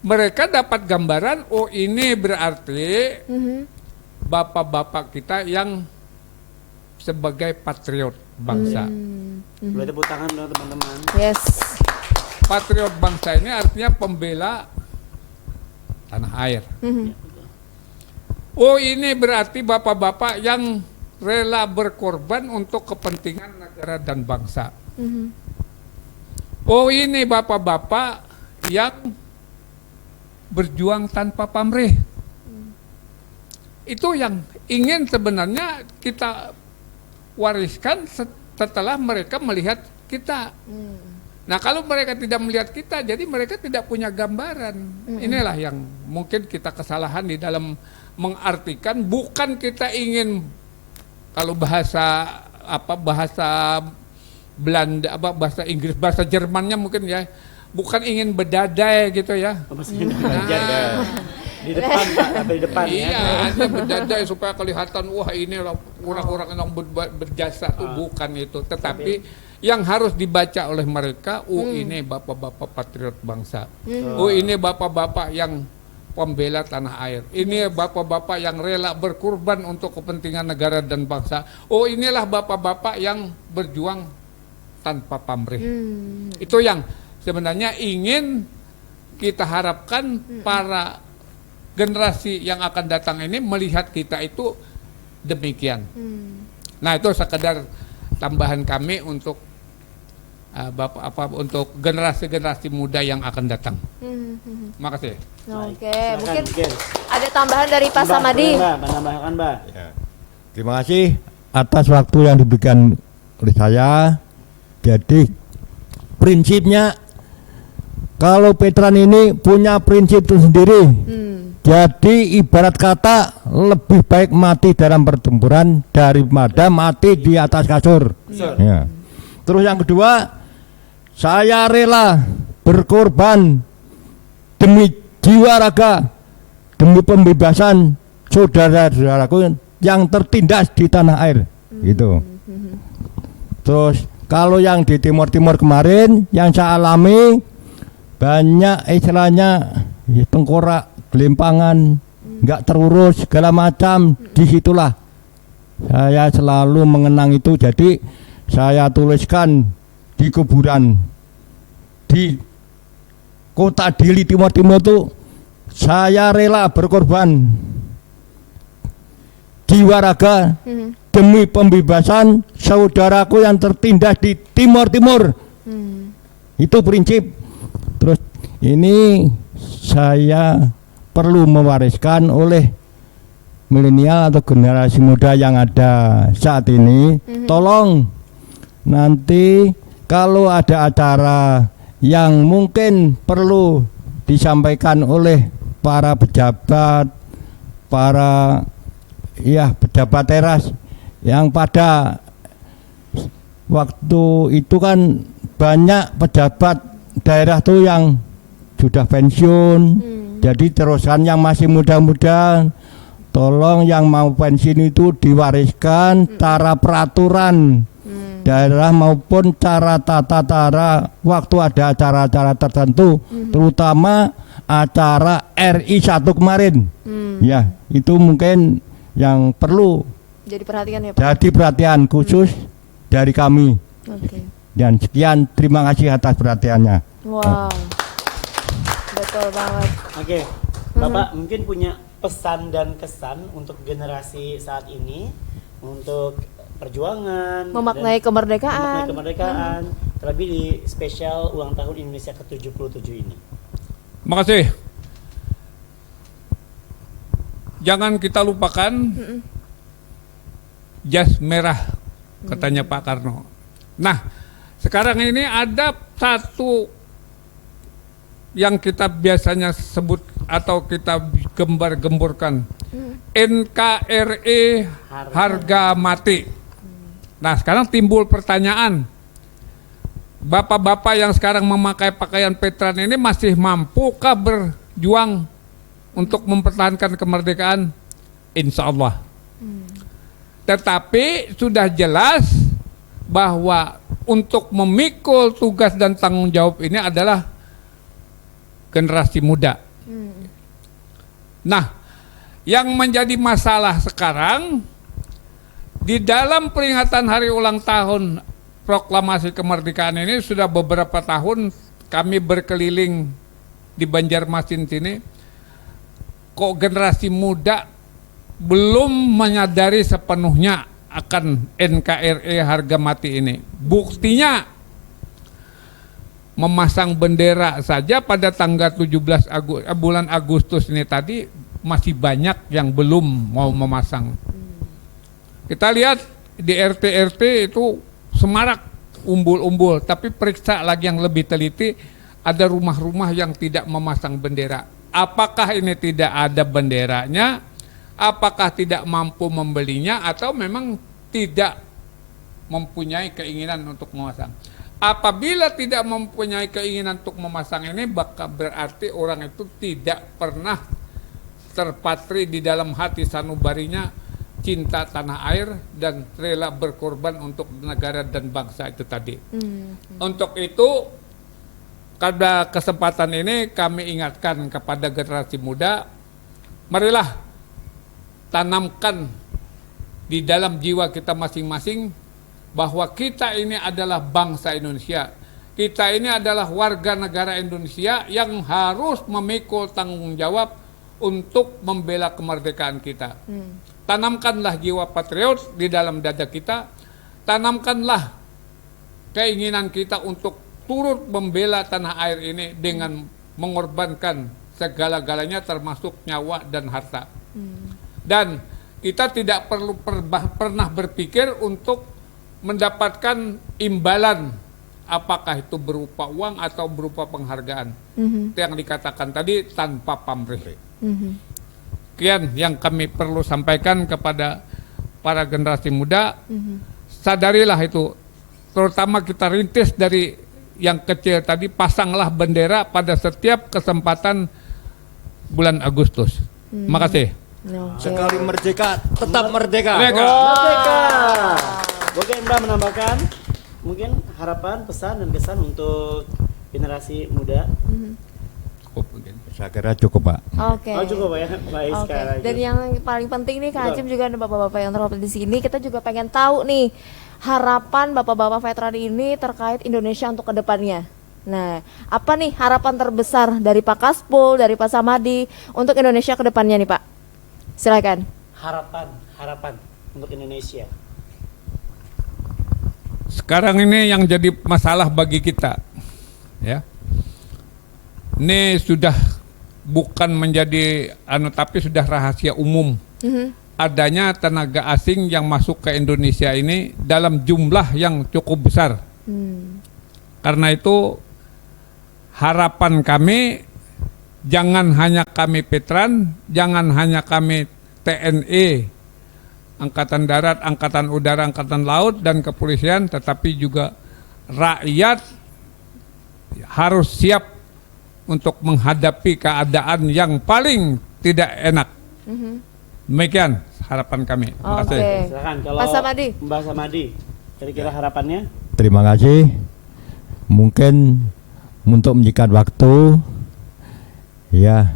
mereka dapat gambaran, ini berarti bapak-bapak kita yang sebagai patriot bangsa. Boleh tepuk tangan dong teman-teman. Yes. Patriot bangsa ini artinya pembela tanah air. Ini berarti bapak-bapak yang rela berkorban untuk kepentingan negara dan bangsa. Ini bapak-bapak yang berjuang tanpa pamrih. Itu yang ingin sebenarnya kita wariskan setelah mereka melihat kita. Nah, kalau mereka tidak melihat kita, jadi mereka tidak punya gambaran. Inilah yang mungkin kita kesalahan di dalam mengartikan. Bukan kita ingin, kalau bahasa Belanda, bahasa Inggris, bahasa Jermannya mungkin ya, bukan ingin bedadai gitu ya. Di depan Pak, sampai di depan ya. Iya, hanya berdadai supaya kelihatan ini orang-orang yang berjasa tuh, bukan itu. Tetapi yang harus dibaca oleh mereka, ini bapak-bapak patriot bangsa. Ini bapak-bapak yang pembela tanah air. Ini bapak-bapak yang rela berkorban untuk kepentingan negara dan bangsa. Inilah bapak-bapak yang berjuang tanpa pamrih. Itu yang sebenarnya ingin kita harapkan para generasi yang akan datang ini melihat kita itu demikian. Nah, itu sekedar tambahan kami untuk untuk generasi-generasi muda yang akan datang. Makasih. Oke, Silakan, mungkin ada tambahan dari Pak Samadi. Menambahkan, Mbak. Ya. Terima kasih atas waktu yang diberikan oleh saya. Jadi prinsipnya kalau Petran ini punya prinsip tersendiri. Jadi ibarat kata lebih baik mati dalam pertempuran daripada mati di atas kasur. Ya. Terus yang kedua, saya rela berkorban demi jiwa raga, demi pembebasan saudara-saudaraku yang tertindas di tanah air. Gitu. Terus kalau yang di Timur-Timur kemarin yang saya alami, banyak istilahnya tengkorak, gelimpangan, nggak terurus segala macam. Disitulah saya selalu mengenang itu. Jadi saya tuliskan di kuburan di kota Dili Timur-Timur itu, saya rela berkorban jiwa raga demi pembebasan saudaraku yang tertindas di Timur-Timur. Itu prinsip. Terus ini saya perlu mewariskan oleh milenial atau generasi muda yang ada saat ini. Tolong nanti kalau ada acara yang mungkin perlu disampaikan oleh para pejabat, para pejabat teras yang pada waktu itu kan banyak pejabat daerah tuh yang sudah pensiun. Jadi teruskan yang masih muda-muda, tolong yang mau pensiun itu diwariskan cara peraturan daerah maupun cara tata cara waktu ada acara-acara tertentu, terutama acara RI 1 kemarin. Ya, itu mungkin yang perlu Jadi perhatikan ya Pak. jadi perhatian khusus dari kami. Oke. Dan sekian, terima kasih atas perhatiannya. Wow. Betul banget. Oke, Bapak mungkin punya pesan dan kesan untuk generasi saat ini untuk perjuangan, Memaknai dan kemerdekaan. memaknai kemerdekaan, terlebih di spesial ulang tahun Indonesia ke-77 ini. Makasih. Jangan kita lupakan jas merah, katanya Pak Karno. Nah, sekarang ini ada satu yang kita biasanya sebut atau kita gembar-gemburkan, NKRI harga mati. Nah sekarang timbul pertanyaan, bapak-bapak yang sekarang memakai pakaian veteran ini masih mampukah berjuang untuk mempertahankan kemerdekaan? Insya Allah. Tetapi sudah jelas bahwa untuk memikul tugas dan tanggung jawab ini adalah generasi muda. Nah, yang menjadi masalah sekarang di dalam peringatan hari ulang tahun proklamasi kemerdekaan ini sudah beberapa tahun kami berkeliling di Banjarmasin sini, kok generasi muda belum menyadari sepenuhnya akan NKRI harga mati ini. Buktinya memasang bendera saja pada tanggal 17 bulan Agustus ini tadi masih banyak yang belum mau memasang. Kita lihat di RT-RT itu semarak umbul-umbul, tapi periksa lagi yang lebih teliti, ada rumah-rumah yang tidak memasang bendera. Apakah ini tidak ada benderanya? Apakah tidak mampu membelinya atau memang tidak mempunyai keinginan untuk memasang? Apabila tidak mempunyai keinginan untuk memasang ini, maka berarti orang itu tidak pernah terpatri di dalam hati sanubarinya cinta tanah air dan rela berkorban untuk negara dan bangsa itu tadi. Untuk itu, pada kesempatan ini kami ingatkan kepada generasi muda, marilah tanamkan di dalam jiwa kita masing-masing bahwa kita ini adalah bangsa Indonesia. Kita ini adalah warga negara Indonesia yang harus memikul tanggung jawab untuk membela kemerdekaan kita. Tanamkanlah jiwa patriot di dalam dada kita. Tanamkanlah keinginan kita untuk turut membela tanah air ini dengan mengorbankan segala-galanya termasuk nyawa dan harta. Dan kita tidak perlu pernah berpikir untuk mendapatkan imbalan, apakah itu berupa uang atau berupa penghargaan. Itu yang dikatakan tadi, tanpa pamrih. Sekian yang kami perlu sampaikan kepada para generasi muda. Sadarilah itu, terutama kita rintis dari yang kecil tadi, pasanglah bendera pada setiap kesempatan bulan Agustus. Makasih. Sekali merdeka, tetap merdeka. Merdeka. Mungkin Mbak menambahkan mungkin harapan, pesan dan kesan untuk generasi muda. Cukup mungkin. Saya kira cukup, Pak. Oke. Oh cukup ya, baik Oke. sekarang. Dan yang paling penting nih Kak Acim juga ada bapak-bapak yang terhormat di sini, kita juga pengen tahu nih harapan bapak-bapak veteran ini terkait Indonesia untuk kedepannya. Nah, apa nih harapan terbesar dari Pak Kaspul, dari Pak Samadi untuk Indonesia kedepannya nih Pak? Silakan. Harapan untuk Indonesia. Sekarang ini yang jadi masalah bagi kita, ya. Ini sudah bukan menjadi tapi sudah rahasia umum. Adanya tenaga asing yang masuk ke Indonesia ini dalam jumlah yang cukup besar. Karena itu harapan kami, jangan hanya kami veteran, jangan hanya kami TNI, Angkatan Darat, Angkatan Udara, Angkatan Laut, dan Kepolisian, tetapi juga rakyat harus siap untuk menghadapi keadaan yang paling tidak enak. Demikian harapan kami. Terima kasih. Silakan kalau Pak Samadi. Mbak Samadi, kira-kira harapannya? Terima kasih. Mungkin untuk menyikat waktu, ya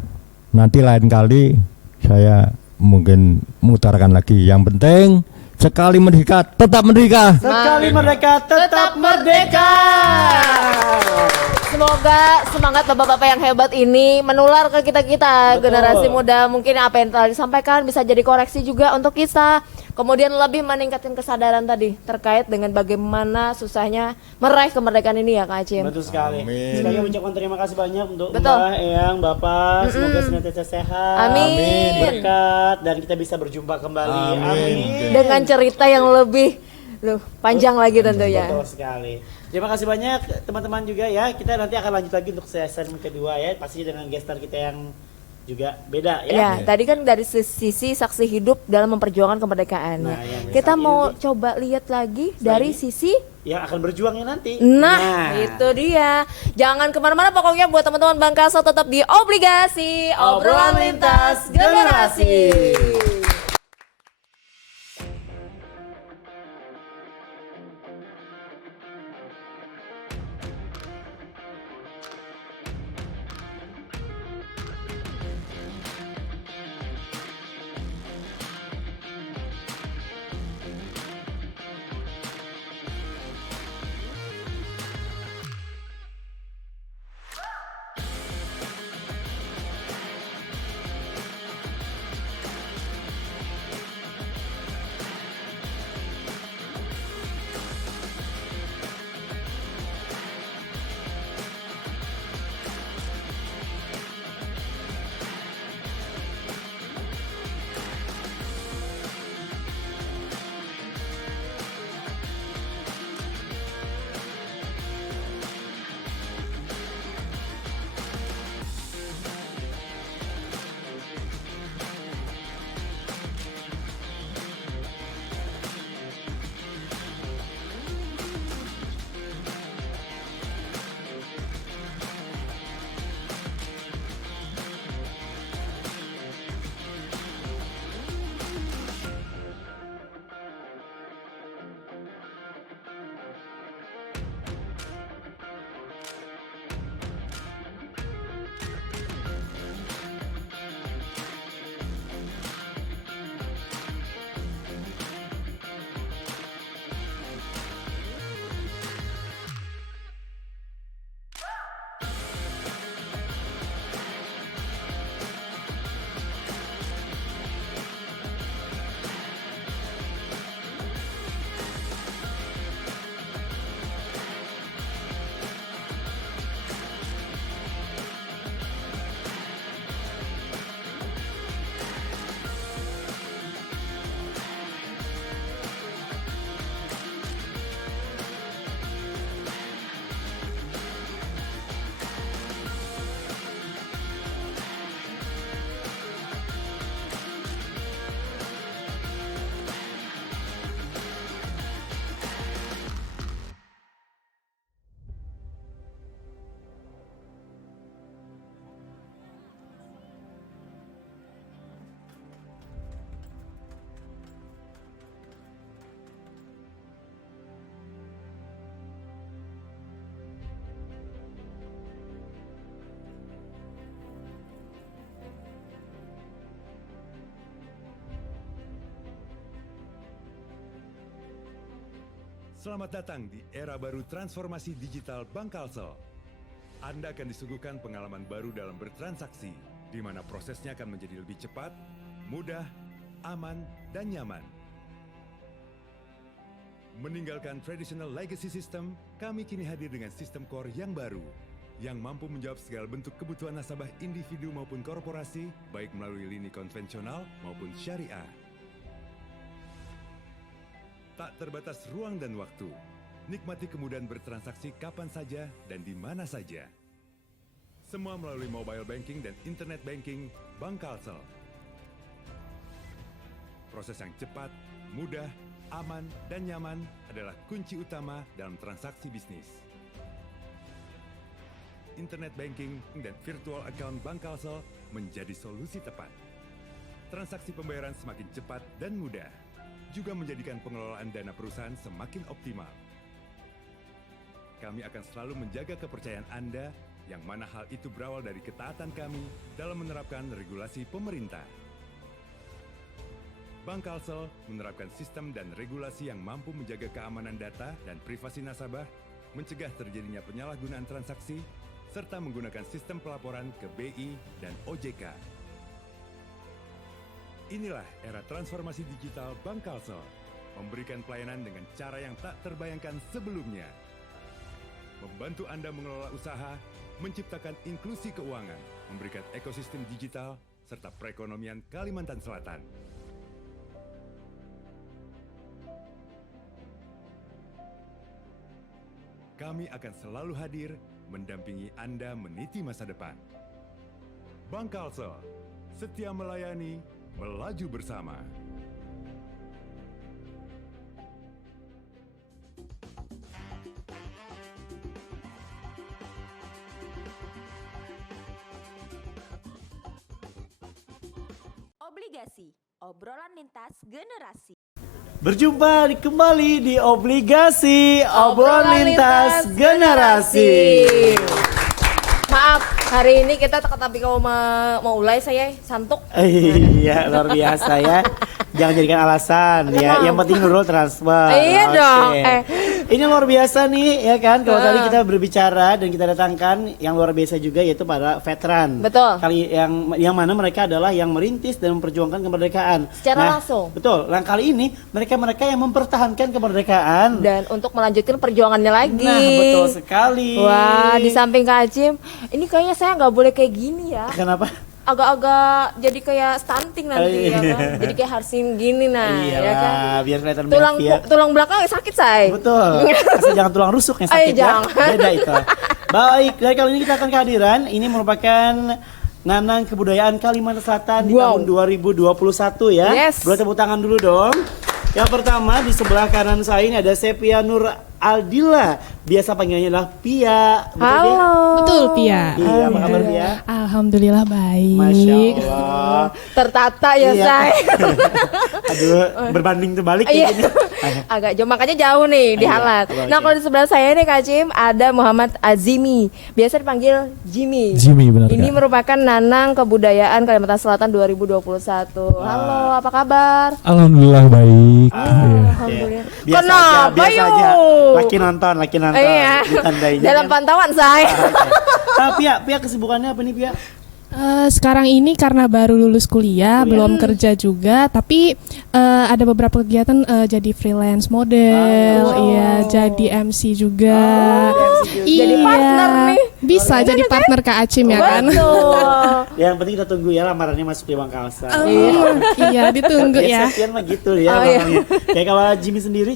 nanti lain kali saya mungkin mengutarakan lagi. Yang penting sekali merdeka tetap merdeka. Sekali merdeka tetap merdeka. Semoga semangat bapak-bapak yang hebat ini menular ke kita-kita Betul. generasi muda. Mungkin apa yang telah disampaikan bisa jadi koreksi juga untuk kita. Kemudian lebih meningkatkan kesadaran tadi terkait dengan bagaimana susahnya meraih kemerdekaan ini ya Kak Acim. Betul sekali. Amin. Sekali lagi ucapkan terima kasih banyak untuk Betul. Mbak, Eyang, Bapak. Semoga senantiasa sehat, Amin. berkat, dan kita bisa berjumpa kembali. Amin. Amin. Dengan cerita yang lebih Loh, panjang lagi tentunya. Betul sekali. Terima kasih banyak teman-teman juga ya. Kita nanti akan lanjut lagi untuk season kedua ya. Pasti dengan gestar kita yang juga beda ya. Ya, tadi kan dari sisi saksi hidup dalam memperjuangkan kemerdekaan. Nah, yang Kita saat ini mau nih, coba lihat lagi dari sisi yang akan berjuangnya nanti. Nah, itu dia. Jangan kemana-mana pokoknya buat teman-teman Bangkasel tetap di Obligasi Obrolan Lintas Generasi. Selamat datang di era baru transformasi digital Bank Kalsel. Anda akan disuguhkan pengalaman baru dalam bertransaksi, di mana prosesnya akan menjadi lebih cepat, mudah, aman, dan nyaman. Meninggalkan traditional legacy system, kami kini hadir dengan sistem core yang baru, yang mampu menjawab segala bentuk kebutuhan nasabah individu maupun korporasi, baik melalui lini konvensional maupun syariah. Tak terbatas ruang dan waktu, nikmati kemudahan bertransaksi kapan saja dan di mana saja. Semua melalui mobile banking dan internet banking Bank Kalsel. Proses yang cepat, mudah, aman, dan nyaman adalah kunci utama dalam transaksi bisnis. Internet banking dan virtual account Bank Kalsel menjadi solusi tepat. Transaksi pembayaran semakin cepat dan mudah, juga menjadikan pengelolaan dana perusahaan semakin optimal. Kami akan selalu menjaga kepercayaan Anda, yang mana hal itu berawal dari ketaatan kami dalam menerapkan regulasi pemerintah. Bank Kalsel menerapkan sistem dan regulasi yang mampu menjaga keamanan data dan privasi nasabah, mencegah terjadinya penyalahgunaan transaksi, serta menggunakan sistem pelaporan ke BI dan OJK. Inilah era transformasi digital Bank Kalsel, memberikan pelayanan dengan cara yang tak terbayangkan sebelumnya. Membantu Anda mengelola usaha, menciptakan inklusi keuangan, memberikan ekosistem digital, serta perekonomian Kalimantan Selatan. Kami akan selalu hadir mendampingi Anda meniti masa depan. Bank Kalsel, setia melayani, melaju bersama. Obligasi, obrolan lintas generasi. Berjumpa kembali di Obligasi Obrolan Lintas Generasi. Maaf, hari ini kita tapi kalau mau mulai saya santuk. Iya, luar biasa ya. Jangan jadikan alasan ya. Yang penting dulu transfer. Iya Oke. dong. Ini luar biasa nih ya kan. Kalau tadi kita berbicara dan kita datangkan yang luar biasa juga yaitu para veteran. Betul. Kali yang mana mereka adalah yang merintis dan memperjuangkan kemerdekaan. Secara langsung. Betul. Nah, kali ini mereka yang mempertahankan kemerdekaan. Dan untuk melanjutkan perjuangannya lagi. Nah, betul sekali. Wah, di samping Kak Acim, ini kayaknya saya nggak boleh kayak gini ya. Kenapa? Agak-agak jadi kayak stunting nanti ya kan. Jadi kayak harsin gini Iya ya kan. biar kelihatan Tulang berat ya. tulang belakang sakit say. Betul. Asal jangan tulang rusuk yang sakit ya. Jangan. Beda itu. Baik, dari kali ini kita akan kehadiran. Ini merupakan Nanang Kebudayaan Kalimantan Selatan di tahun 2021 ya. Yes. Boleh tepuk tangan dulu dong. Yang pertama di sebelah kanan saya ini ada Sepia Nur Aldila. Biasa panggilannya adalah Pia. Betul, Pia? Halo. Betul, Pia. Iya, apa kabar Pia? Alhamdulillah baik. Masya Allah. Tertata ya Iya. say. Aduh, berbanding terbalik Iya. kayak gini. Agak jauh, makanya jauh nih dihalat. Iya, Nah oke. kalau di sebelah saya nih Kak Cim ada Muhammad Azimi, biasa dipanggil Jimmy. Jimmy, benar, Ini Kak. merupakan Nanang Kebudayaan Kalimantan Selatan 2021. Halo, apa kabar? Alhamdulillah baik. Iya. Alhamdulillah. Biasa Kenapa aja, biasa aja. yuk? Laki nonton. Iya. Ditandainya Dalam kan. pantauan saya. Pia kesibukannya apa nih Pia? Sekarang ini karena baru lulus kuliah, belum kerja juga, tapi ada beberapa kegiatan jadi freelance model, iya, jadi MC juga. Iya, Jadi partner nih. Bisa jadi partner Kak Acim ya kan? Betul. Yang penting kita tunggu ya lamarannya masuk di Bank Kalsel. Iya, ditunggu ya. Sekian mah gitu ya Oh, iya. lamarannya. Kayak kalau Jimmy sendiri,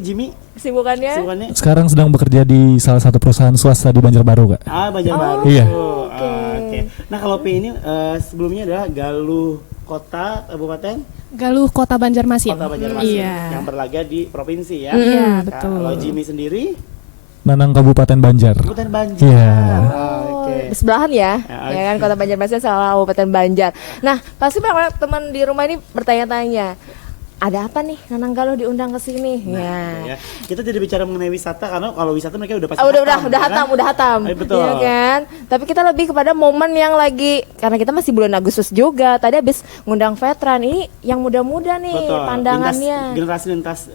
Kesibukannya? kesibukannya Sekarang sedang bekerja di salah satu perusahaan swasta di Banjarbaru, Kak. Banjarbaru. Iya. Oke. Nah kalau P ini sebelumnya adalah Galuh Kota Kabupaten Galuh Kota Banjarmasin. Kota Banjarmasin Iya. yang berlaga di provinsi ya. Iya, Nah, betul. Kalau Jimmy sendiri Nanang Kabupaten Banjar. Kabupaten Banjar. Iya. Oke. Sebelahan ya, Ya, ya kan Kota Banjarmasin sama Kabupaten Banjar. Nah, pasti banyak teman di rumah ini bertanya-tanya, ada apa nih Nanang Galuh diundang ke sini? Ya. Kita jadi bicara mengenai wisata karena kalau wisata mereka udah pasti Udah hatam. Betul. Iya kan? Tapi kita lebih kepada momen yang lagi, karena kita masih bulan Agustus juga. Tadi habis ngundang veteran ini yang muda-muda nih Betul. pandangannya. Generasi lintas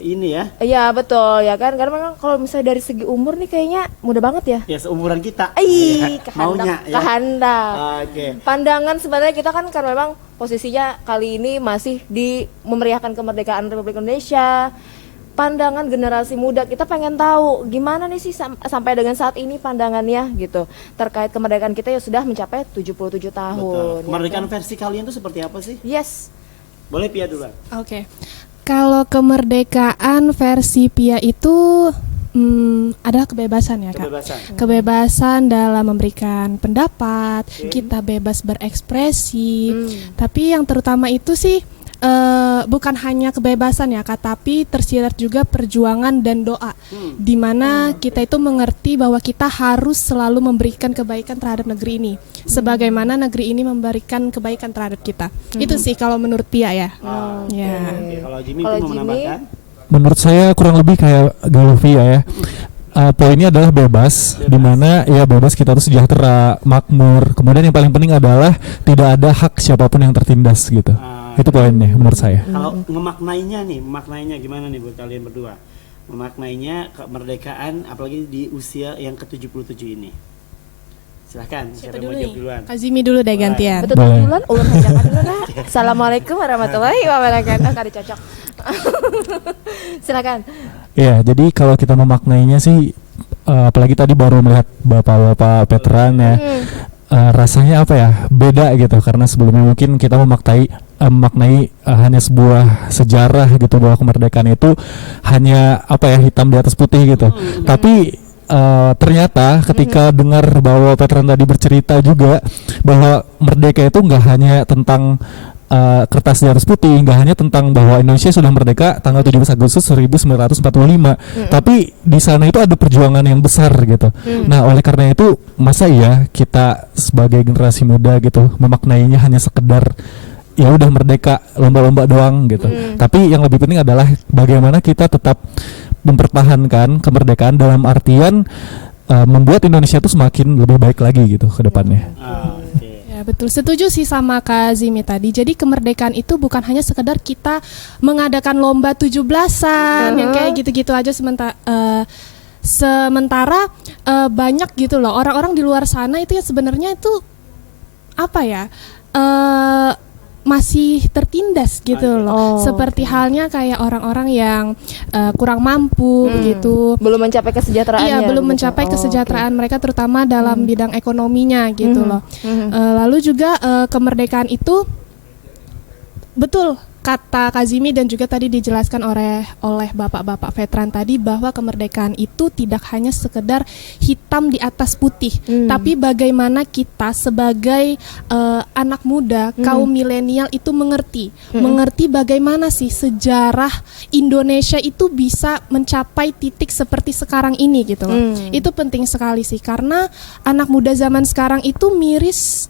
ini ya. Iya betul ya kan, karena memang kalau misalnya dari segi umur nih kayaknya muda banget ya. Ya seumuran kita. Ih, Maunya ya. kehendak. Oke. Pandangan sebenarnya kita kan karena memang posisinya kali ini masih di memeriahkan kemerdekaan Republik Indonesia. Pandangan generasi muda kita pengen tahu gimana nih sih sampai dengan saat ini pandangannya gitu terkait kemerdekaan kita yang sudah mencapai 77 tahun. Betul. ya Kemerdekaan kan? versi kalian tuh seperti apa sih? Yes. Boleh Pia duluan. Oke. Kalau kemerdekaan versi Pia itu adalah kebebasan ya Kak. Kebebasan. Kebebasan dalam memberikan pendapat, kita bebas berekspresi. Tapi yang terutama itu sih bukan hanya kebebasan ya Kak, tapi tersirat juga perjuangan dan doa. Di mana kita itu mengerti bahwa kita harus selalu memberikan kebaikan terhadap negeri ini. Sebagaimana negeri ini memberikan kebaikan terhadap kita. Itu sih kalau menurut Pia ya. Ya. Oke, kalau Jimmy Kalau mau Jimmy? menambahkan? Menurut saya kurang lebih kayak Galuvia ya. Poinnya adalah bebas, di mana ya bebas kita tuh sejahtera, makmur. Kemudian yang paling penting adalah tidak ada hak siapapun yang tertindas gitu. Itu poinnya menurut saya. Kalau memaknainya gimana nih buat kalian berdua? Memaknainya kemerdekaan apalagi di usia yang ke-77 ini. Silahkan, siapa yang mau jawab duluan? Kak Zimi dulu deh gantian. Betul Boleh. duluan, ulun hajakan dulu nah. Assalamualaikum warahmatullahi wabarakatuh. Kali cocok. Silakan. Ya, jadi kalau kita memaknainya sih, apalagi tadi baru melihat bapak-bapak veteran ya, rasanya apa ya, beda gitu. Karena sebelumnya mungkin kita memaknai hanya sebuah sejarah gitu, bahwa kemerdekaan itu hanya apa ya, hitam di atas putih gitu. Tapi ternyata ketika dengar bahwa Petran tadi bercerita juga bahwa merdeka itu nggak hanya tentang kertas di atas putih, nggak hanya tentang bahwa Indonesia sudah merdeka tanggal 17 Agustus 1945, tapi di sana itu ada perjuangan yang besar gitu. Nah, oleh karena itu masa iya kita sebagai generasi muda gitu memaknainya hanya sekedar ya udah merdeka lomba-lomba doang gitu. Tapi yang lebih penting adalah bagaimana kita tetap mempertahankan kemerdekaan dalam artian membuat Indonesia itu semakin lebih baik lagi gitu ke depannya. Ya, betul, setuju sih sama Kak Zimi tadi. Jadi kemerdekaan itu bukan hanya sekedar kita mengadakan lomba 17-an yang kayak gitu-gitu aja sementara banyak gitu loh orang-orang di luar sana itu ya sebenarnya itu apa ya masih tertindas gitu loh. Seperti halnya kayak orang-orang yang kurang mampu begitu. Belum mencapai kesejahteraannya. Iya, belum mencapai kesejahteraan mereka terutama dalam bidang ekonominya gitu loh. Lalu juga kemerdekaan itu betul kata Kazimi dan juga tadi dijelaskan oleh bapak-bapak veteran tadi bahwa kemerdekaan itu tidak hanya sekedar hitam di atas putih, tapi bagaimana kita sebagai anak muda kaum milenial itu mengerti bagaimana sih sejarah Indonesia itu bisa mencapai titik seperti sekarang ini gitu loh. Itu penting sekali sih karena anak muda zaman sekarang itu miris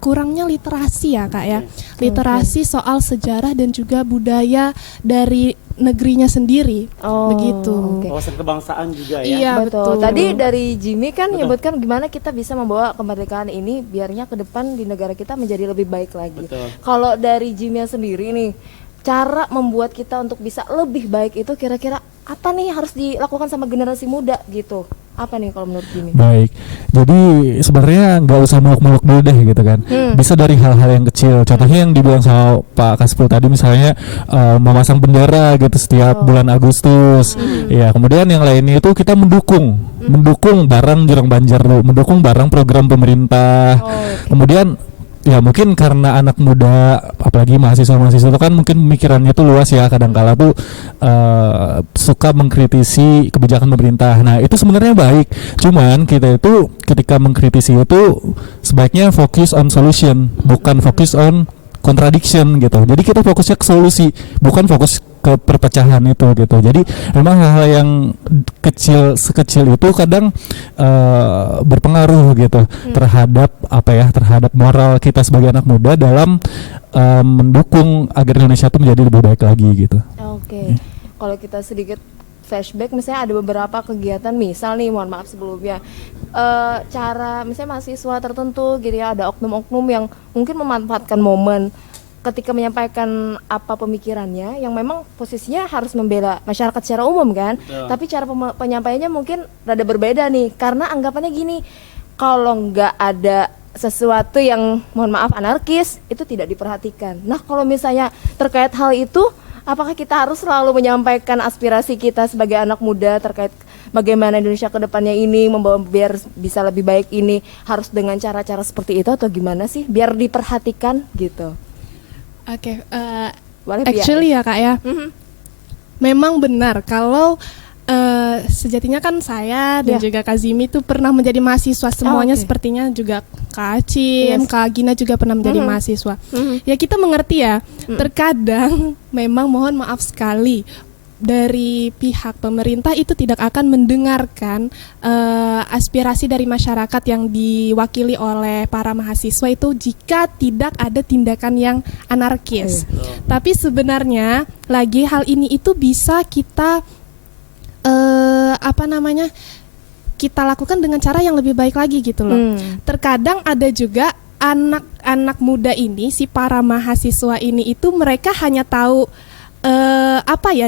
kurangnya literasi ya Kak ya. Literasi soal sejarah dan juga budaya dari negerinya sendiri. Begitu. Wawasan kebangsaan juga ya. Iya, betul. Tadi dari Jimmy kan menyebutkan gimana kita bisa membawa kemerdekaan ini biarnya ke depan di negara kita menjadi lebih baik lagi. Kalau dari Jimmy sendiri nih, cara membuat kita untuk bisa lebih baik itu kira-kira apa nih harus dilakukan sama generasi muda gitu? Apa nih kalau menurut Jimmy? Baik, jadi sebenarnya nggak usah muluk-muluk dulu deh gitu kan. Bisa dari hal-hal yang kecil. Contohnya yang dibilang sama Pak Kaspul tadi misalnya memasang bendera gitu setiap bulan Agustus. Ya, kemudian yang lainnya itu kita mendukung barang Jurang Banjar dulu, mendukung barang program pemerintah. Kemudian ya mungkin karena anak muda apalagi mahasiswa-mahasiswa itu kan mungkin pemikirannya tuh luas ya, kadang-kala tuh suka mengkritisi kebijakan pemerintah. Nah itu sebenarnya baik, cuman kita itu ketika mengkritisi itu sebaiknya fokus on solution, bukan fokus on contradiction gitu. Jadi kita fokusnya ke solusi, bukan fokus ke perpecahan itu gitu. Jadi memang hal-hal yang sekecil itu kadang berpengaruh gitu terhadap terhadap moral kita sebagai anak muda dalam mendukung agar Indonesia itu menjadi lebih baik lagi gitu. Kalau kita sedikit flashback, misalnya ada beberapa kegiatan, misal nih mohon maaf sebelumnya cara misalnya mahasiswa tertentu gitu ya, ada oknum-oknum yang mungkin memanfaatkan momen ketika menyampaikan apa pemikirannya yang memang posisinya harus membela masyarakat secara umum kan, tapi cara penyampaiannya mungkin rada berbeda nih karena anggapannya gini, kalau nggak ada sesuatu yang mohon maaf anarkis itu tidak diperhatikan. Nah kalau misalnya terkait hal itu, apakah kita harus selalu menyampaikan aspirasi kita sebagai anak muda terkait bagaimana Indonesia ke depannya ini membawa biar bisa lebih baik ini harus dengan cara-cara seperti itu atau gimana sih biar diperhatikan gitu? Actually ya Kak ya, memang benar kalau sejatinya kan saya dan juga Kak Zimi itu pernah menjadi mahasiswa semuanya, sepertinya juga Kak Acim, Kak Gina juga pernah menjadi mahasiswa. Ya kita mengerti ya, terkadang memang mohon maaf sekali dari pihak pemerintah itu tidak akan mendengarkan aspirasi dari masyarakat yang diwakili oleh para mahasiswa itu jika tidak ada tindakan yang anarkis. Tapi sebenarnya lagi hal ini itu bisa kita kita lakukan dengan cara yang lebih baik lagi gitu loh. Terkadang ada juga anak-anak muda ini, si para mahasiswa ini itu mereka hanya tahu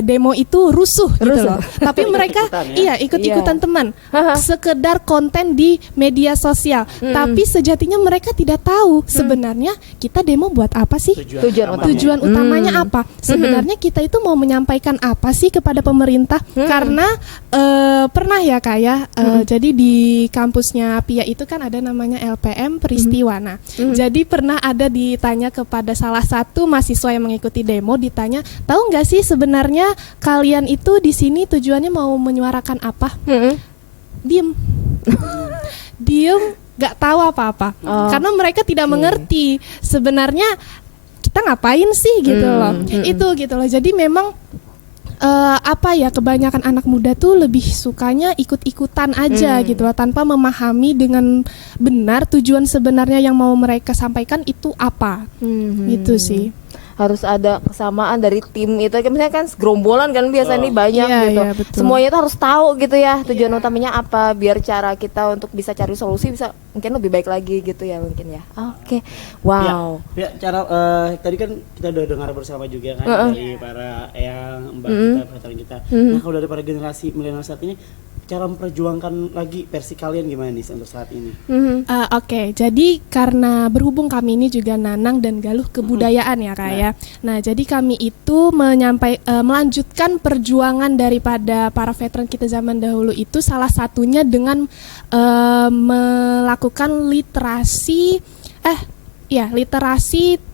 demo itu rusuh gitu loh. Tapi mereka ikut-ikutan teman, sekedar konten di media sosial. Tapi sejatinya mereka tidak tahu sebenarnya kita demo buat apa sih? Tujuan utamanya apa? Sebenarnya kita itu mau menyampaikan apa sih kepada pemerintah? Karena pernah ya Kak ya, jadi di kampusnya PIA itu kan ada namanya LPM Peristiwa. Nah, jadi pernah ada ditanya kepada salah satu mahasiswa yang mengikuti demo, ditanya, tahu nggak sih sebenarnya kalian itu di sini tujuannya mau menyuarakan apa? diem. Diem, nggak tahu apa-apa. Karena mereka tidak mengerti sebenarnya kita ngapain sih gitu loh. Itu gitu loh. Jadi memang kebanyakan anak muda tuh lebih sukanya ikut-ikutan aja gitu loh, tanpa memahami dengan benar tujuan sebenarnya yang mau mereka sampaikan itu apa. Gitu sih. Harus ada kesamaan dari tim itu, misalnya kan gerombolan kan biasa nih banyak Iya, gitu. iya, betul. Semuanya itu harus tahu gitu ya tujuan utamanya apa, biar cara kita untuk bisa cari solusi bisa mungkin lebih baik lagi gitu ya mungkin ya. Oke. Wow. Ya, cara tadi kan kita udah dengar bersama juga kan dari para eyang, mbak kita, veteran kita. Nah, kalau dari para generasi milenial saat ini, cara memperjuangkan lagi versi kalian gimana nih untuk saat ini? Oke, jadi karena berhubung kami ini juga Nanang dan Galuh kebudayaan ya Kak ya. Nah, jadi kami itu melanjutkan perjuangan daripada para veteran kita zaman dahulu itu salah satunya dengan melakukan literasi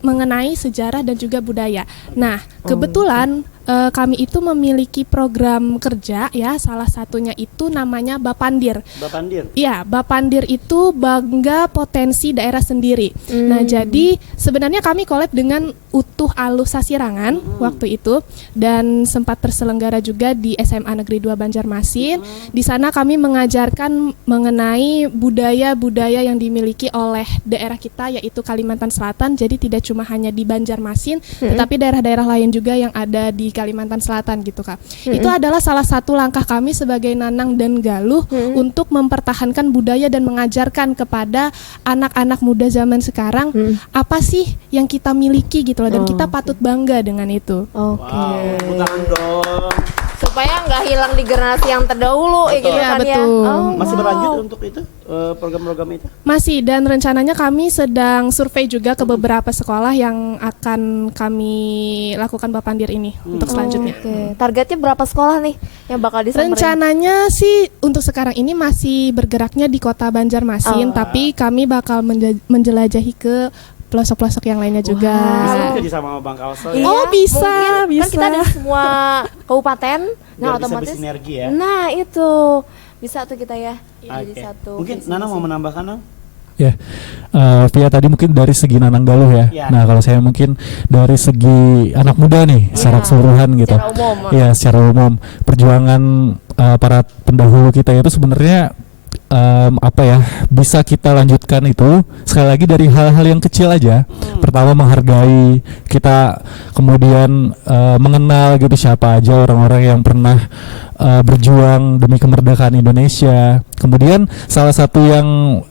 mengenai sejarah dan juga budaya. Nah, kebetulan kami itu memiliki program kerja ya, salah satunya itu namanya Bapandir. Bapandir? Iya, Bapandir itu bangga potensi daerah sendiri. Nah, jadi sebenarnya kami collab dengan Utuh Alus Sasirangan waktu itu, dan sempat terselenggara juga di SMA Negeri 2 Banjarmasin. Di sana kami mengajarkan mengenai budaya-budaya yang dimiliki oleh daerah kita, yaitu Kalimantan Selatan. Jadi tidak cuma hanya di Banjarmasin, tetapi daerah-daerah lain juga yang ada di Kalimantan Selatan gitu Kak. Itu adalah salah satu langkah kami sebagai Nanang dan Galuh untuk mempertahankan budaya dan mengajarkan kepada anak-anak muda zaman sekarang apa sih yang kita miliki gitu loh, dan kita patut bangga dengan itu. Oke. Wow, putaran dong. Supaya nggak hilang di generasi yang terdahulu ya gitu Iya, kan ya. betul. Masih berlanjut untuk itu program-program itu? Masih, dan rencananya kami sedang survei juga ke beberapa sekolah yang akan kami lakukan Bapandir ini untuk selanjutnya. Oke. Targetnya berapa sekolah nih yang bakal disamperin? Rencananya sih untuk sekarang ini masih bergeraknya di kota Banjarmasin, tapi kami bakal menjelajahi ke pelosok-pelosok yang lainnya juga. Bisa kerja sama Bang Kalsel ya? Oh, bisa, mungkin bisa. kan kita ada semua kabupaten. Biar bisa otomatis bersinergi ya? Nah, itu bisa tuh kita ya jadi Oke. satu. Mungkin visi Nana misi. mau menambahkan, Nang? Ya, Via tadi mungkin dari segi Nanang Galuh ya. Ya. Nah, kalau saya mungkin dari segi anak muda nih, secara keseluruhan gitu. Secara umum. Ya, secara umum perjuangan para pendahulu kita itu sebenarnya bisa kita lanjutkan itu sekali lagi dari hal-hal yang kecil aja. Pertama menghargai, kita kemudian mengenal gitu siapa aja orang-orang yang pernah berjuang demi kemerdekaan Indonesia. Kemudian salah satu yang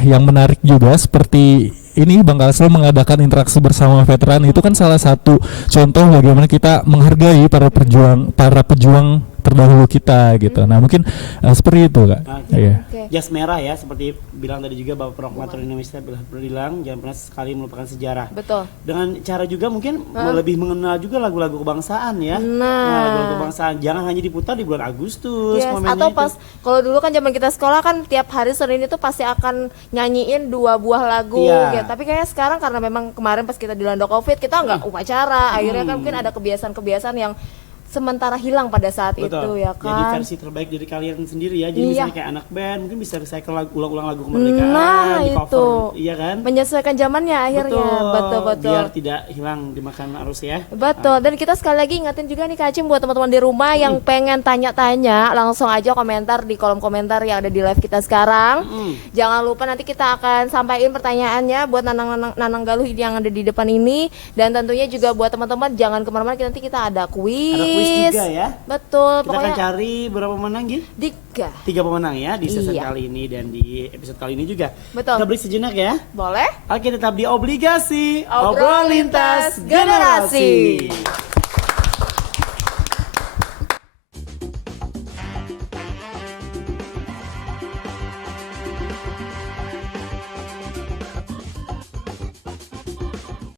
yang menarik juga seperti ini Bang Kalsel mengadakan interaksi bersama veteran, itu kan salah satu contoh bagaimana kita menghargai para pejuang terdahulu kita gitu. Nah, mungkin seperti itu Kak. Iya. Jas merah ya, seperti bilang tadi juga Bapak Proklamator Indonesia bilang jangan pernah sekali melupakan sejarah. Betul. Dengan cara juga mungkin lebih mengenal juga lagu-lagu kebangsaan ya. Nah. Lagu-lagu kebangsaan jangan hanya diputar di bulan Agustus. Yes, momennya atau itu. pas kalau dulu kan zaman kita sekolah kan tiap hari Senin itu pasti akan nyanyiin 2 buah lagu Iya. gitu. Tapi kayaknya sekarang karena memang kemarin pas kita dilanda Covid kita nggak upacara, akhirnya kan mungkin ada kebiasaan-kebiasaan yang sementara hilang pada saat Betul. itu ya Jadi kan. versi terbaik dari kalian sendiri ya. Jadi Iya. misalnya kayak anak band mungkin bisa recycle ulang-ulang lagu kemerdekaan, Nah, di itu. cover, iya kan? Menyesuaikan zamannya akhirnya. Betul. Biar tidak hilang dimakan arus ya. Betul, dan kita sekali lagi ingatin juga nih Kak Acim buat teman-teman di rumah yang pengen tanya-tanya, langsung aja komentar di kolom komentar yang ada di live kita sekarang. Jangan lupa nanti kita akan sampaikan pertanyaannya buat Nanang Galuh yang ada di depan ini, dan tentunya juga buat teman-teman jangan kemana-mana, nanti kita ada kuis. Ada kuis juga ya. Betul, Kita akan pokoknya cari berapa pemenang Gin? 3. 3 pemenang ya di season Iya. kali ini dan di episode kali ini juga. Betul. Kita break sejenak ya. Boleh? Oke, tetap di Obligasi Obrolan Lintas Generasi.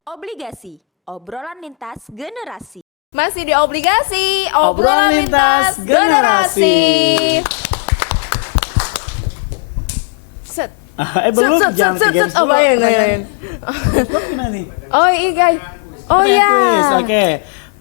Obligasi, obrolan lintas generasi. Masih di Obligasi Obrolan Lintas Generasi. Set. Belum Set. jangan Oh, bayangin. Gimana nih? Oh iya guys. Oh Pertanyaan iya. kuis. Oke.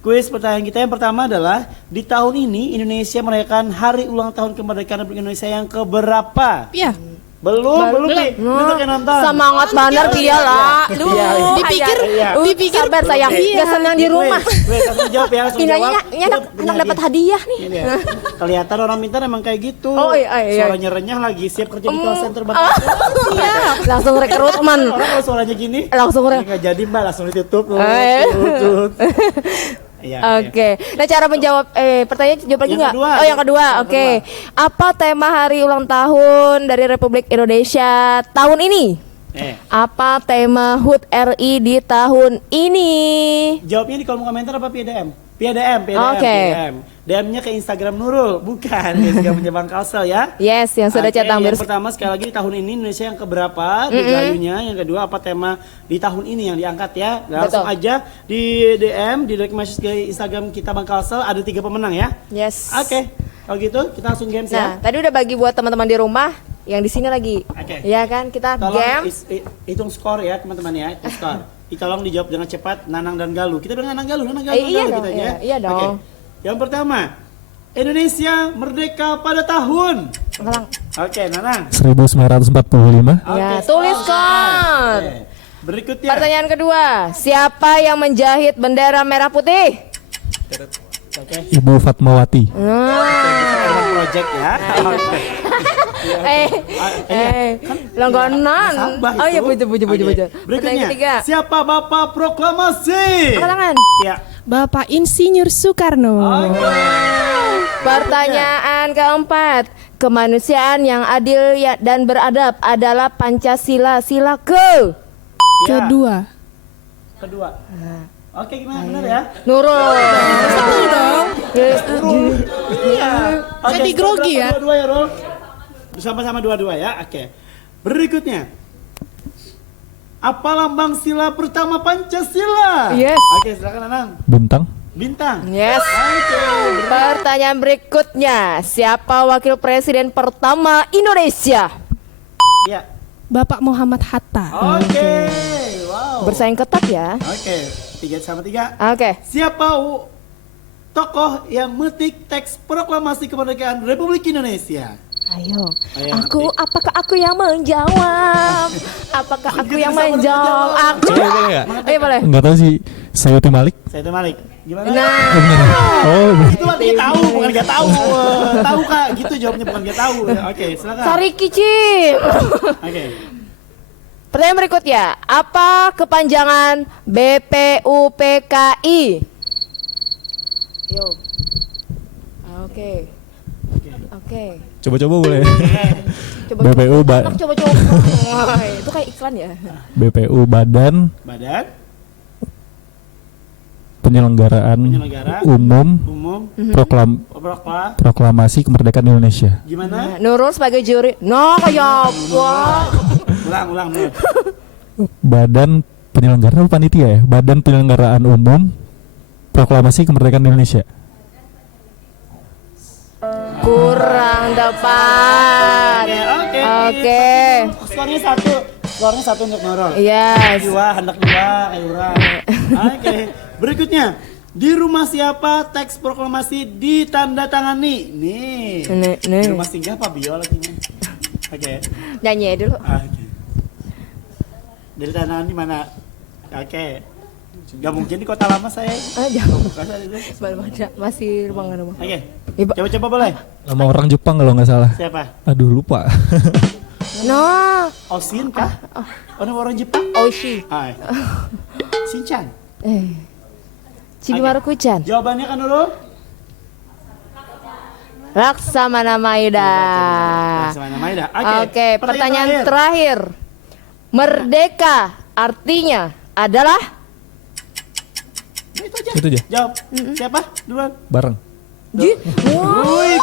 kuis pertanyaan kita yang pertama adalah di tahun ini Indonesia merayakan hari ulang tahun kemerdekaan Republik Indonesia yang keberapa? Iya. Belum Pi. Lu kayak nonton. Semangat bener Pia lah. Duh, Dipikir dipikir sabar sayang. Gak senang di rumah. Weh, kamu jawab ya, langsung Ini jawab. anak dapat hadiah nih. Ini ya. Kelihatan orang pintar emang kayak gitu. Oh, iya. Suaranya renyah lagi siap kerja di call center banget. Langsung rekrutmen. Orang kalau suaranya gini, Langsung nggak jadi Mbak, langsung ditutup. Iya. Oke. Nah, cara menjawab pertanyaan jawab lagi Yang nggak? kedua. Oh, yang kedua. Oke. Apa tema hari ulang tahun dari Republik Indonesia tahun ini? Apa tema HUT RI di tahun ini? Jawabnya di kolom komentar apa via DM? Via DM. Oke. DM-nya ke Instagram Nurul, bukan ke Instagramnya Bang Kalsel ya. Yes, yang sudah Oke, cetak yang biru. pertama sekali lagi di tahun ini Indonesia yang keberapa dirgayunya, yang kedua apa tema di tahun ini yang diangkat ya. Langsung Betul. aja di DM, di direct message ke Instagram kita Bang Kalsel, ada 3 pemenang ya. Yes. Oke, kalau gitu kita langsung games Nah, ya. tadi udah bagi buat teman-teman di rumah, yang di sini lagi. Oke. Ya kan, kita Tolong games. hitung skor ya teman-teman ya, hitung skor. Tolong dijawab dengan cepat, Nanang dan Galuh. Kita bilang Nanang Galuh Iya Galuh dong, kita ya. iya dong. Oke. Yang pertama, Indonesia merdeka pada tahun. Ngalang. Oke, Nanang. 1945. Ya, Oke, tuliskan. Oke. Berikutnya. Pertanyaan kedua, siapa yang menjahit bendera merah putih? Oke. Ibu Fatmawati. Project ya. Oke. Langganan. Nasabah Oh iya, itu. puji. Oke. Pertanyaan Berikutnya, ketiga. siapa Bapak Proklamasi? Angkat tangan. Ya. Bapak Insinyur Soekarno. Oke. Pertanyaan keempat, kemanusiaan yang adil dan beradab adalah Pancasila. Sila ke Ya. Kedua. Oke, gimana benar ya? Nurul. Betul dong. Iya. Oke, Jadi grogi ya? Dua ya, Rul. Sama-sama dua-dua ya. Oke. Berikutnya. Apa lambang sila pertama Pancasila? Yes. Oke, silakan Anang. Bintang. Bintang. Yes. Oke. Pertanyaan berikutnya, siapa wakil presiden pertama Indonesia? Ya. Bapak Muhammad Hatta. Oke. Wow. Bersaing ketat ya. Oke. 3-3. Oke. Siapa tokoh yang metik teks proklamasi kemerdekaan Republik Indonesia? Ayo. Ayo, Apakah aku yang menjawab? Apakah aku yang menjawab? Aku. Ayo boleh. Enggak tahu sih. Sayuti Malik. Saya itu Malik. Gimana? Nah, Oh, Itu artinya tahu, bukan nggak tahu. Tahu Kak, gitu jawabnya bukan nggak tahu. Oke, silakan. Sari Kicim. Oke. Pertanyaan berikutnya, apa kepanjangan BPUPKI? Yo. Oke. coba-coba boleh. Coba BPU coba. Wah, itu kayak iklan ya. BPU Badan Badan Penyelenggaraan Penyelenggara Umum Umum Proklamasi Kemerdekaan Indonesia. Gimana? Nurul sebagai juri. No, kayak apa? Ulang. Nur. Badan Penyelenggara apa panitia ya? Badan Penyelenggaraan Umum Proklamasi Kemerdekaan Indonesia. Kurang tepat. Oke. Skornya satu untuk Nurul. Yes. Hendak dua, Eura. Oke. Berikutnya, di rumah siapa teks proklamasi ditandatangani? Nih. Di rumah singgah Pak Bio lagi. Oke. Nyanyi dulu. Oke. Dari tanah di mana? Oke. Gak mungkin di kota lama saya. Jauh. Bukan saya itu. Sebelum ada masih rumah. Oke. Coba boleh. Nama orang Jepang kalau nggak salah. Siapa? Aduh lupa. No. Osin kah? Orang Jepang? Oishi. Hai. Shinchan. Cibimaru-kuchan. Jawabannya kan dulu? Laksamana Maeda. Laksamana Maeda. Oke, pertanyaan terakhir. Merdeka artinya adalah? Itu aja. Jawab. Siapa? Duluan. Bareng. Wih,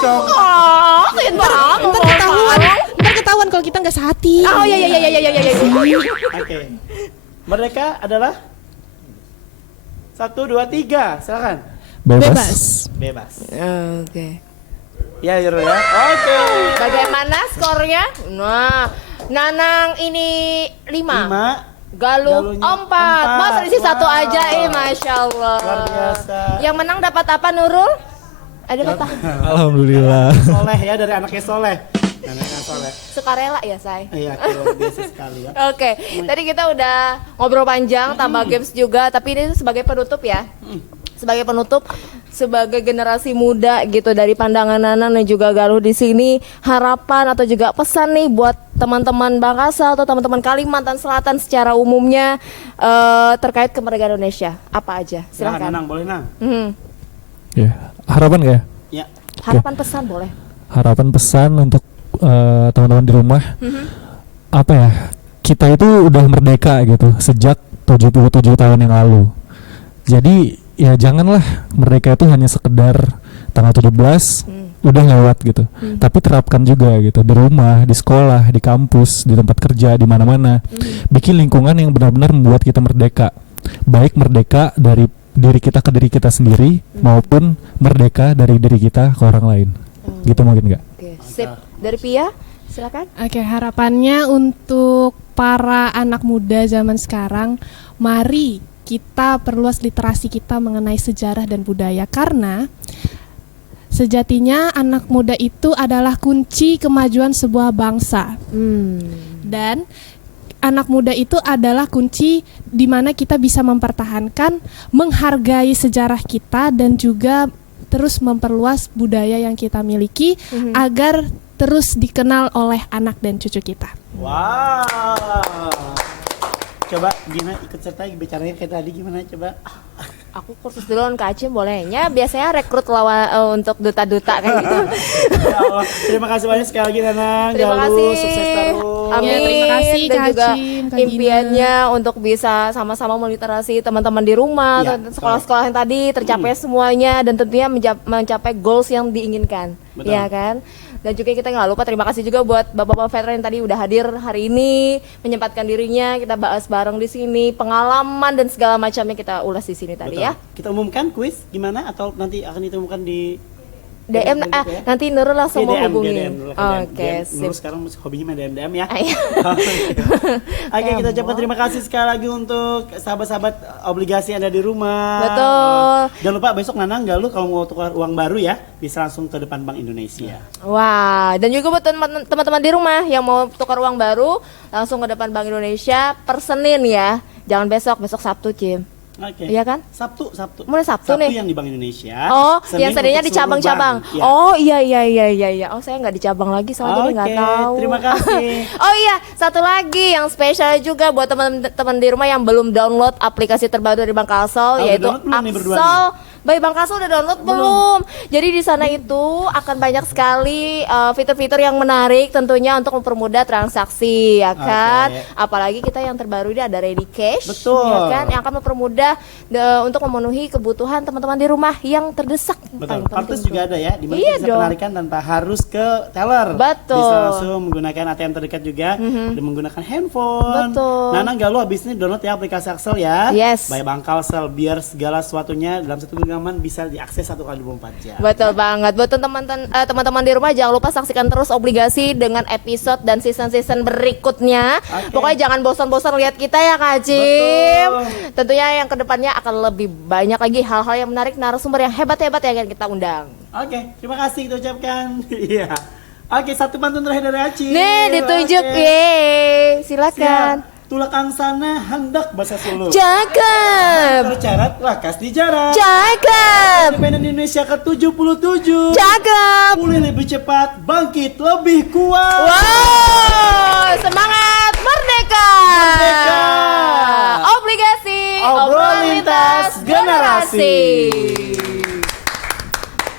kamu. Keren banget. Ntar ketahuan kalau kita nggak sehati. Oh iya. Oke. Merdeka adalah 1, 2, 3. Silakan. Bebas. Oke. Ya, Yuro ya. Oke. Bagaimana skornya? Nah, Nanang ini 5. Galuh Galuhnya 4. Masa isi Wow. 1 aja, Masya Allah. Luar biasa. Yang menang dapat apa, Nurul? Ada apa? Alhamdulillah. Soleh ya, dari anaknya Soleh. Anaknya Soleh. Sukarela ya, Say? Iya, luar biasa sekali ya. Oke, tadi kita udah ngobrol panjang, tambah games juga, tapi ini sebagai penutup ya. Sebagai penutup, sebagai generasi muda gitu dari pandangan Nanang dan juga Galuh di sini, harapan atau juga pesan nih buat teman-teman Bangkasal atau teman-teman Kalimantan Selatan secara umumnya terkait kemerdekaan Indonesia. Apa aja? Silakan Silakan. Nang, boleh Nang. Ya, harapan nggak ya? Ya. Harapan pesan boleh. Harapan pesan untuk teman-teman di rumah. Apa ya? Kita itu udah merdeka gitu sejak 77 tahun yang lalu. Jadi ya janganlah merdeka itu hanya sekedar tanggal 17 udah lewat gitu. Tapi terapkan juga gitu di rumah, di sekolah, di kampus, di tempat kerja, di mana-mana. Bikin lingkungan yang benar-benar membuat kita merdeka. Baik merdeka dari diri kita ke diri kita sendiri maupun merdeka dari diri kita ke orang lain. Gitu mungkin nggak? Oke, sip. Dari Pia, silakan. Oke, harapannya untuk para anak muda zaman sekarang, mari kita perluas literasi kita mengenai sejarah dan budaya, karena sejatinya anak muda itu adalah kunci kemajuan sebuah bangsa. Dan anak muda itu adalah kunci di mana kita bisa mempertahankan, menghargai sejarah kita dan juga terus memperluas budaya yang kita miliki agar terus dikenal oleh anak dan cucu kita. Wow. Coba gimana ikut serta bicaranya kayak tadi gimana coba? Aku kursus duluan ke Acim bolehnya. Biasanya rekrut lawan untuk duta-duta kayak gitu. Ya Allah. Terima kasih banyak sekali lagi Nanang. Terima Galuh, kasih. sukses terus. Amin. Ya, terima kasih, Dan Kak juga Acim, Kak impiannya untuk bisa sama-sama meliterasi teman-teman di rumah, Ya, sekolah-sekolah yang tadi tercapai semuanya dan tentunya mencapai goals yang diinginkan. Betul. Ya kan? Dan juga kita nggak lupa terima kasih juga buat bapak-bapak veteran yang tadi udah hadir hari ini, menyempatkan dirinya, kita bahas bareng di sini, pengalaman dan segala macamnya kita ulas di sini tadi Betul. ya. Kita umumkan kuis gimana atau nanti akan diumumkan di DM gitu ya? nanti Nurul langsung mau DM, hubungin. DM dulu, Oke, DM. sip. Nurul sekarang hobinya main DM ya. Ayo. Oke, kita ucapkan terima kasih sekali lagi untuk sahabat-sahabat obligasi yang ada di rumah. Betul. Jangan lupa besok Nanang Galuh kalau mau tukar uang baru ya, bisa langsung ke depan Bank Indonesia. Wah, dan juga buat teman-teman di rumah yang mau tukar uang baru, langsung ke depan Bank Indonesia per Senin ya. Jangan besok Sabtu, Cim. Oke. Iya kan? Sabtu. Mulai Sabtu nih. yang di Bank Indonesia. Oh, Senin yang tadinya untuk di seluruh cabang-cabang. bank. Ya. Oh, iya. Oh, saya nggak di cabang lagi soalnya jadi nggak Oke, tahu. terima kasih. Oh iya, satu lagi yang spesial juga buat teman-teman di rumah yang belum download aplikasi terbaru dari Bangkasal, udah yaitu download belum nih berdua Aksal. Bayi Bangkasal udah download belum? Jadi di sana itu akan banyak sekali fitur-fitur yang menarik tentunya untuk mempermudah transaksi, ya kan? Oke. Apalagi kita yang terbaru ini ada Ready Cash, Betul. ya kan? Yang akan mempermudah untuk memenuhi kebutuhan teman-teman di rumah yang terdesak. Betul. Paling penting Kartus tuh. juga ada ya, di mana Iya bisa dong. penarikan tanpa harus ke teller. Betul. Bisa langsung menggunakan ATM terdekat juga dan menggunakan handphone. Betul. Nanang Galuh habis ini download ya aplikasi Aksel ya. Yes. By Bangkasal biar segala sesuatunya dalam satu genggaman bisa diakses 1x24 jam. Betul banget. Buat teman-teman di rumah jangan lupa saksikan terus obligasi dengan episode dan season-season berikutnya. Oke. Pokoknya jangan bosan-bosan lihat kita ya Kak Jim. Betul. Tentunya yang kedepannya akan lebih banyak lagi hal-hal yang menarik, narasumber yang hebat-hebat yang akan kita undang. Oke, terima kasih kita ucapkan. Iya. Oke, satu pantun terakhir dari Aci. Nih ditunjuk, Oke. yeay. Silakan. Siap. Tulakan sana hendak bahasa Solo. Cakep. Tercarat lakas di jarak. Cakep. Independen Indonesia ke-77. Cakep. Pulih lebih cepat, bangkit lebih kuat. Wow, semangat merdeka. Merdeka. Obligasi, Obrolan lintas generasi.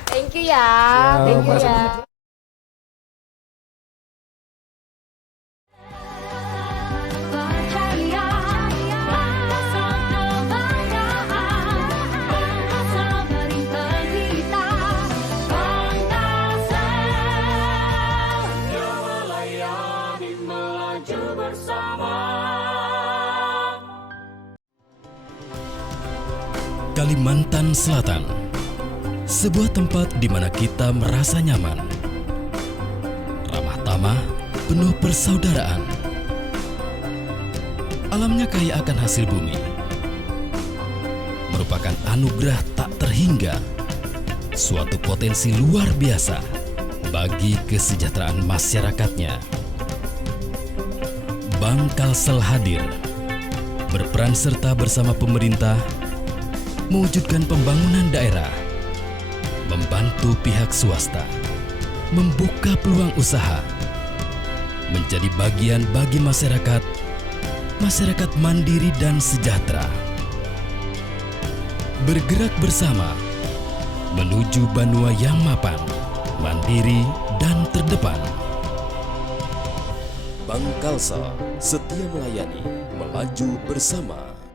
Thank you ya. Siap. Thank you ya. Kalimantan Selatan, sebuah tempat di mana kita merasa nyaman, ramah tamah, penuh persaudaraan. Alamnya kaya akan hasil bumi, merupakan anugerah tak terhingga, suatu potensi luar biasa bagi kesejahteraan masyarakatnya. Bank Kalsel hadir, berperan serta bersama pemerintah, mewujudkan pembangunan daerah, membantu pihak swasta, membuka peluang usaha, menjadi bagian bagi masyarakat mandiri dan sejahtera. Bergerak bersama menuju Banua yang mapan, mandiri, dan terdepan. Bank Kalsel setia melayani, melaju bersama.